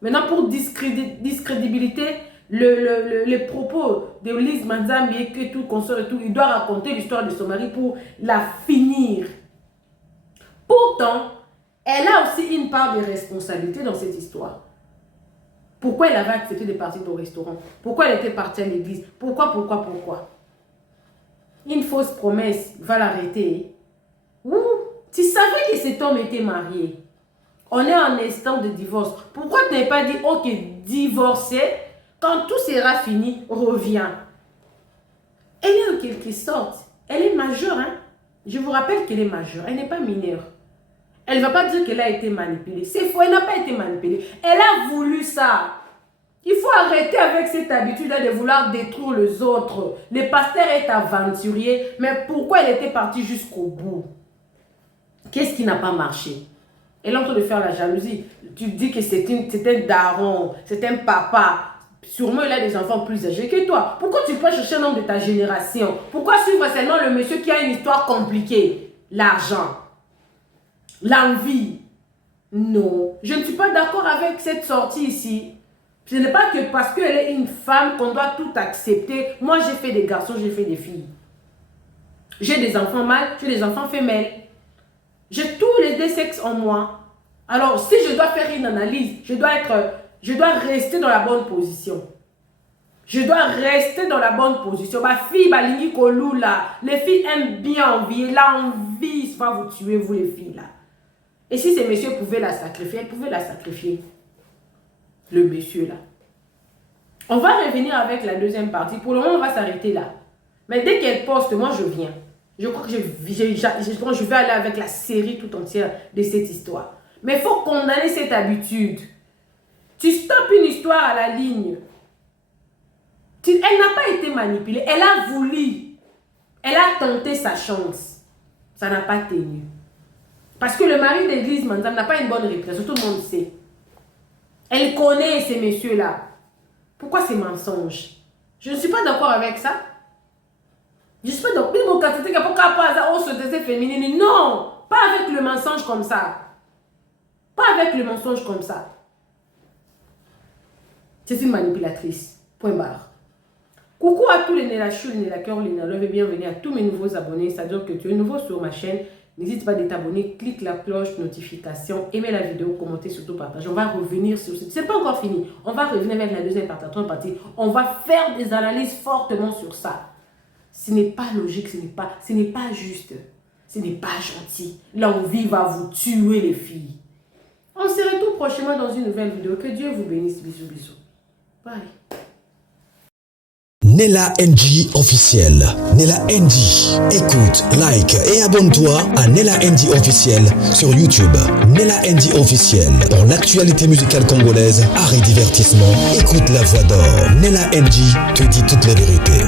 Maintenant, pour discrédibilité, les propos de Lise Manzambi et que tout consort et tout, il doit raconter l'histoire de son mari pour la finir. Pourtant, elle a aussi une part de responsabilité dans cette histoire. Pourquoi elle avait accepté de partir au restaurant? Pourquoi elle était partie à l'église? Pourquoi? Une fausse promesse va l'arrêter. Ouh! Tu savais que cet homme était marié. On est en instant de divorce. Pourquoi tu n'as pas dit, ok, divorcer, quand tout sera fini, reviens. Elle est en quelque sorte, elle est majeure. Hein? Je vous rappelle qu'elle est majeure, elle n'est pas mineure. Elle ne va pas dire qu'elle a été manipulée. C'est faux, elle n'a pas été manipulée. Elle a voulu ça. Il faut arrêter avec cette habitude de vouloir détruire les autres. Le pasteur est aventurier, mais pourquoi elle était partie jusqu'au bout? Qu'est-ce qui n'a pas marché? Elle est en train de faire la jalousie. Tu dis que c'est un daron, c'est un papa. Sûrement, il a des enfants plus âgés que toi. Pourquoi tu peux chercher un homme de ta génération? Pourquoi suivre seulement le monsieur qui a une histoire compliquée? L'argent, l'envie. Non, je ne suis pas d'accord avec cette sortie ici. Ce n'est pas que parce qu'elle est une femme qu'on doit tout accepter. Moi, j'ai fait des garçons, j'ai fait des filles. J'ai des enfants mâles, j'ai des enfants femelles. J'ai tous les deux sexes en moi. Alors, si je dois faire une analyse, je dois rester dans la bonne position. Je dois rester dans la bonne position. Ma fille, Balingi Kolou, là, les filles aiment bien envier. L'envie va vous tuer, vous les filles, là. Et si ces messieurs pouvaient la sacrifier, elles pouvaient la sacrifier. Le monsieur, là. On va revenir avec la deuxième partie. Pour le moment, on va s'arrêter là. Mais dès qu'elle poste, moi, je viens. Je crois que je vais aller avec la série tout entière de cette histoire. Mais il faut condamner cette habitude. Tu stoppes une histoire à la ligne. Elle n'a pas été manipulée. Elle a voulu. Elle a tenté sa chance. Ça n'a pas tenu. Parce que le mari d'église, madame, n'a pas une bonne réputation. Tout le monde sait. Elle connaît ces messieurs-là. Pourquoi ces mensonges? Je ne suis pas d'accord avec ça. Je ne suis pas d'accord. Non, pas avec le mensonge comme ça. Pas avec le mensonge comme ça. C'est une manipulatrice. Point barre. Coucou à tous les Nélachou, les Nélakeurs, les Nélove et bienvenue à tous mes nouveaux abonnés. C'est-à-dire que tu es nouveau sur ma chaîne. N'hésite pas de t'abonner, clique la cloche, notification, aimez la vidéo, commentez, surtout partager. On va revenir sur ce... C'est pas encore fini. On va revenir avec la deuxième partie, la troisième partie. On va faire des analyses fortement sur ça. Ce n'est pas logique, ce n'est pas juste. Ce n'est pas gentil. L'envie va vous tuer les filles. On se retrouve prochainement dans une nouvelle vidéo. Que Dieu vous bénisse. Bisous, bisous. Bye. Nella NG officiel. Nella NG. Écoute, like et abonne-toi à Nella NG officiel sur YouTube. Nella NG officiel. Pour l'actualité musicale congolaise, art et divertissement, écoute la voix d'or. Nella NG te dit toutes les vérités.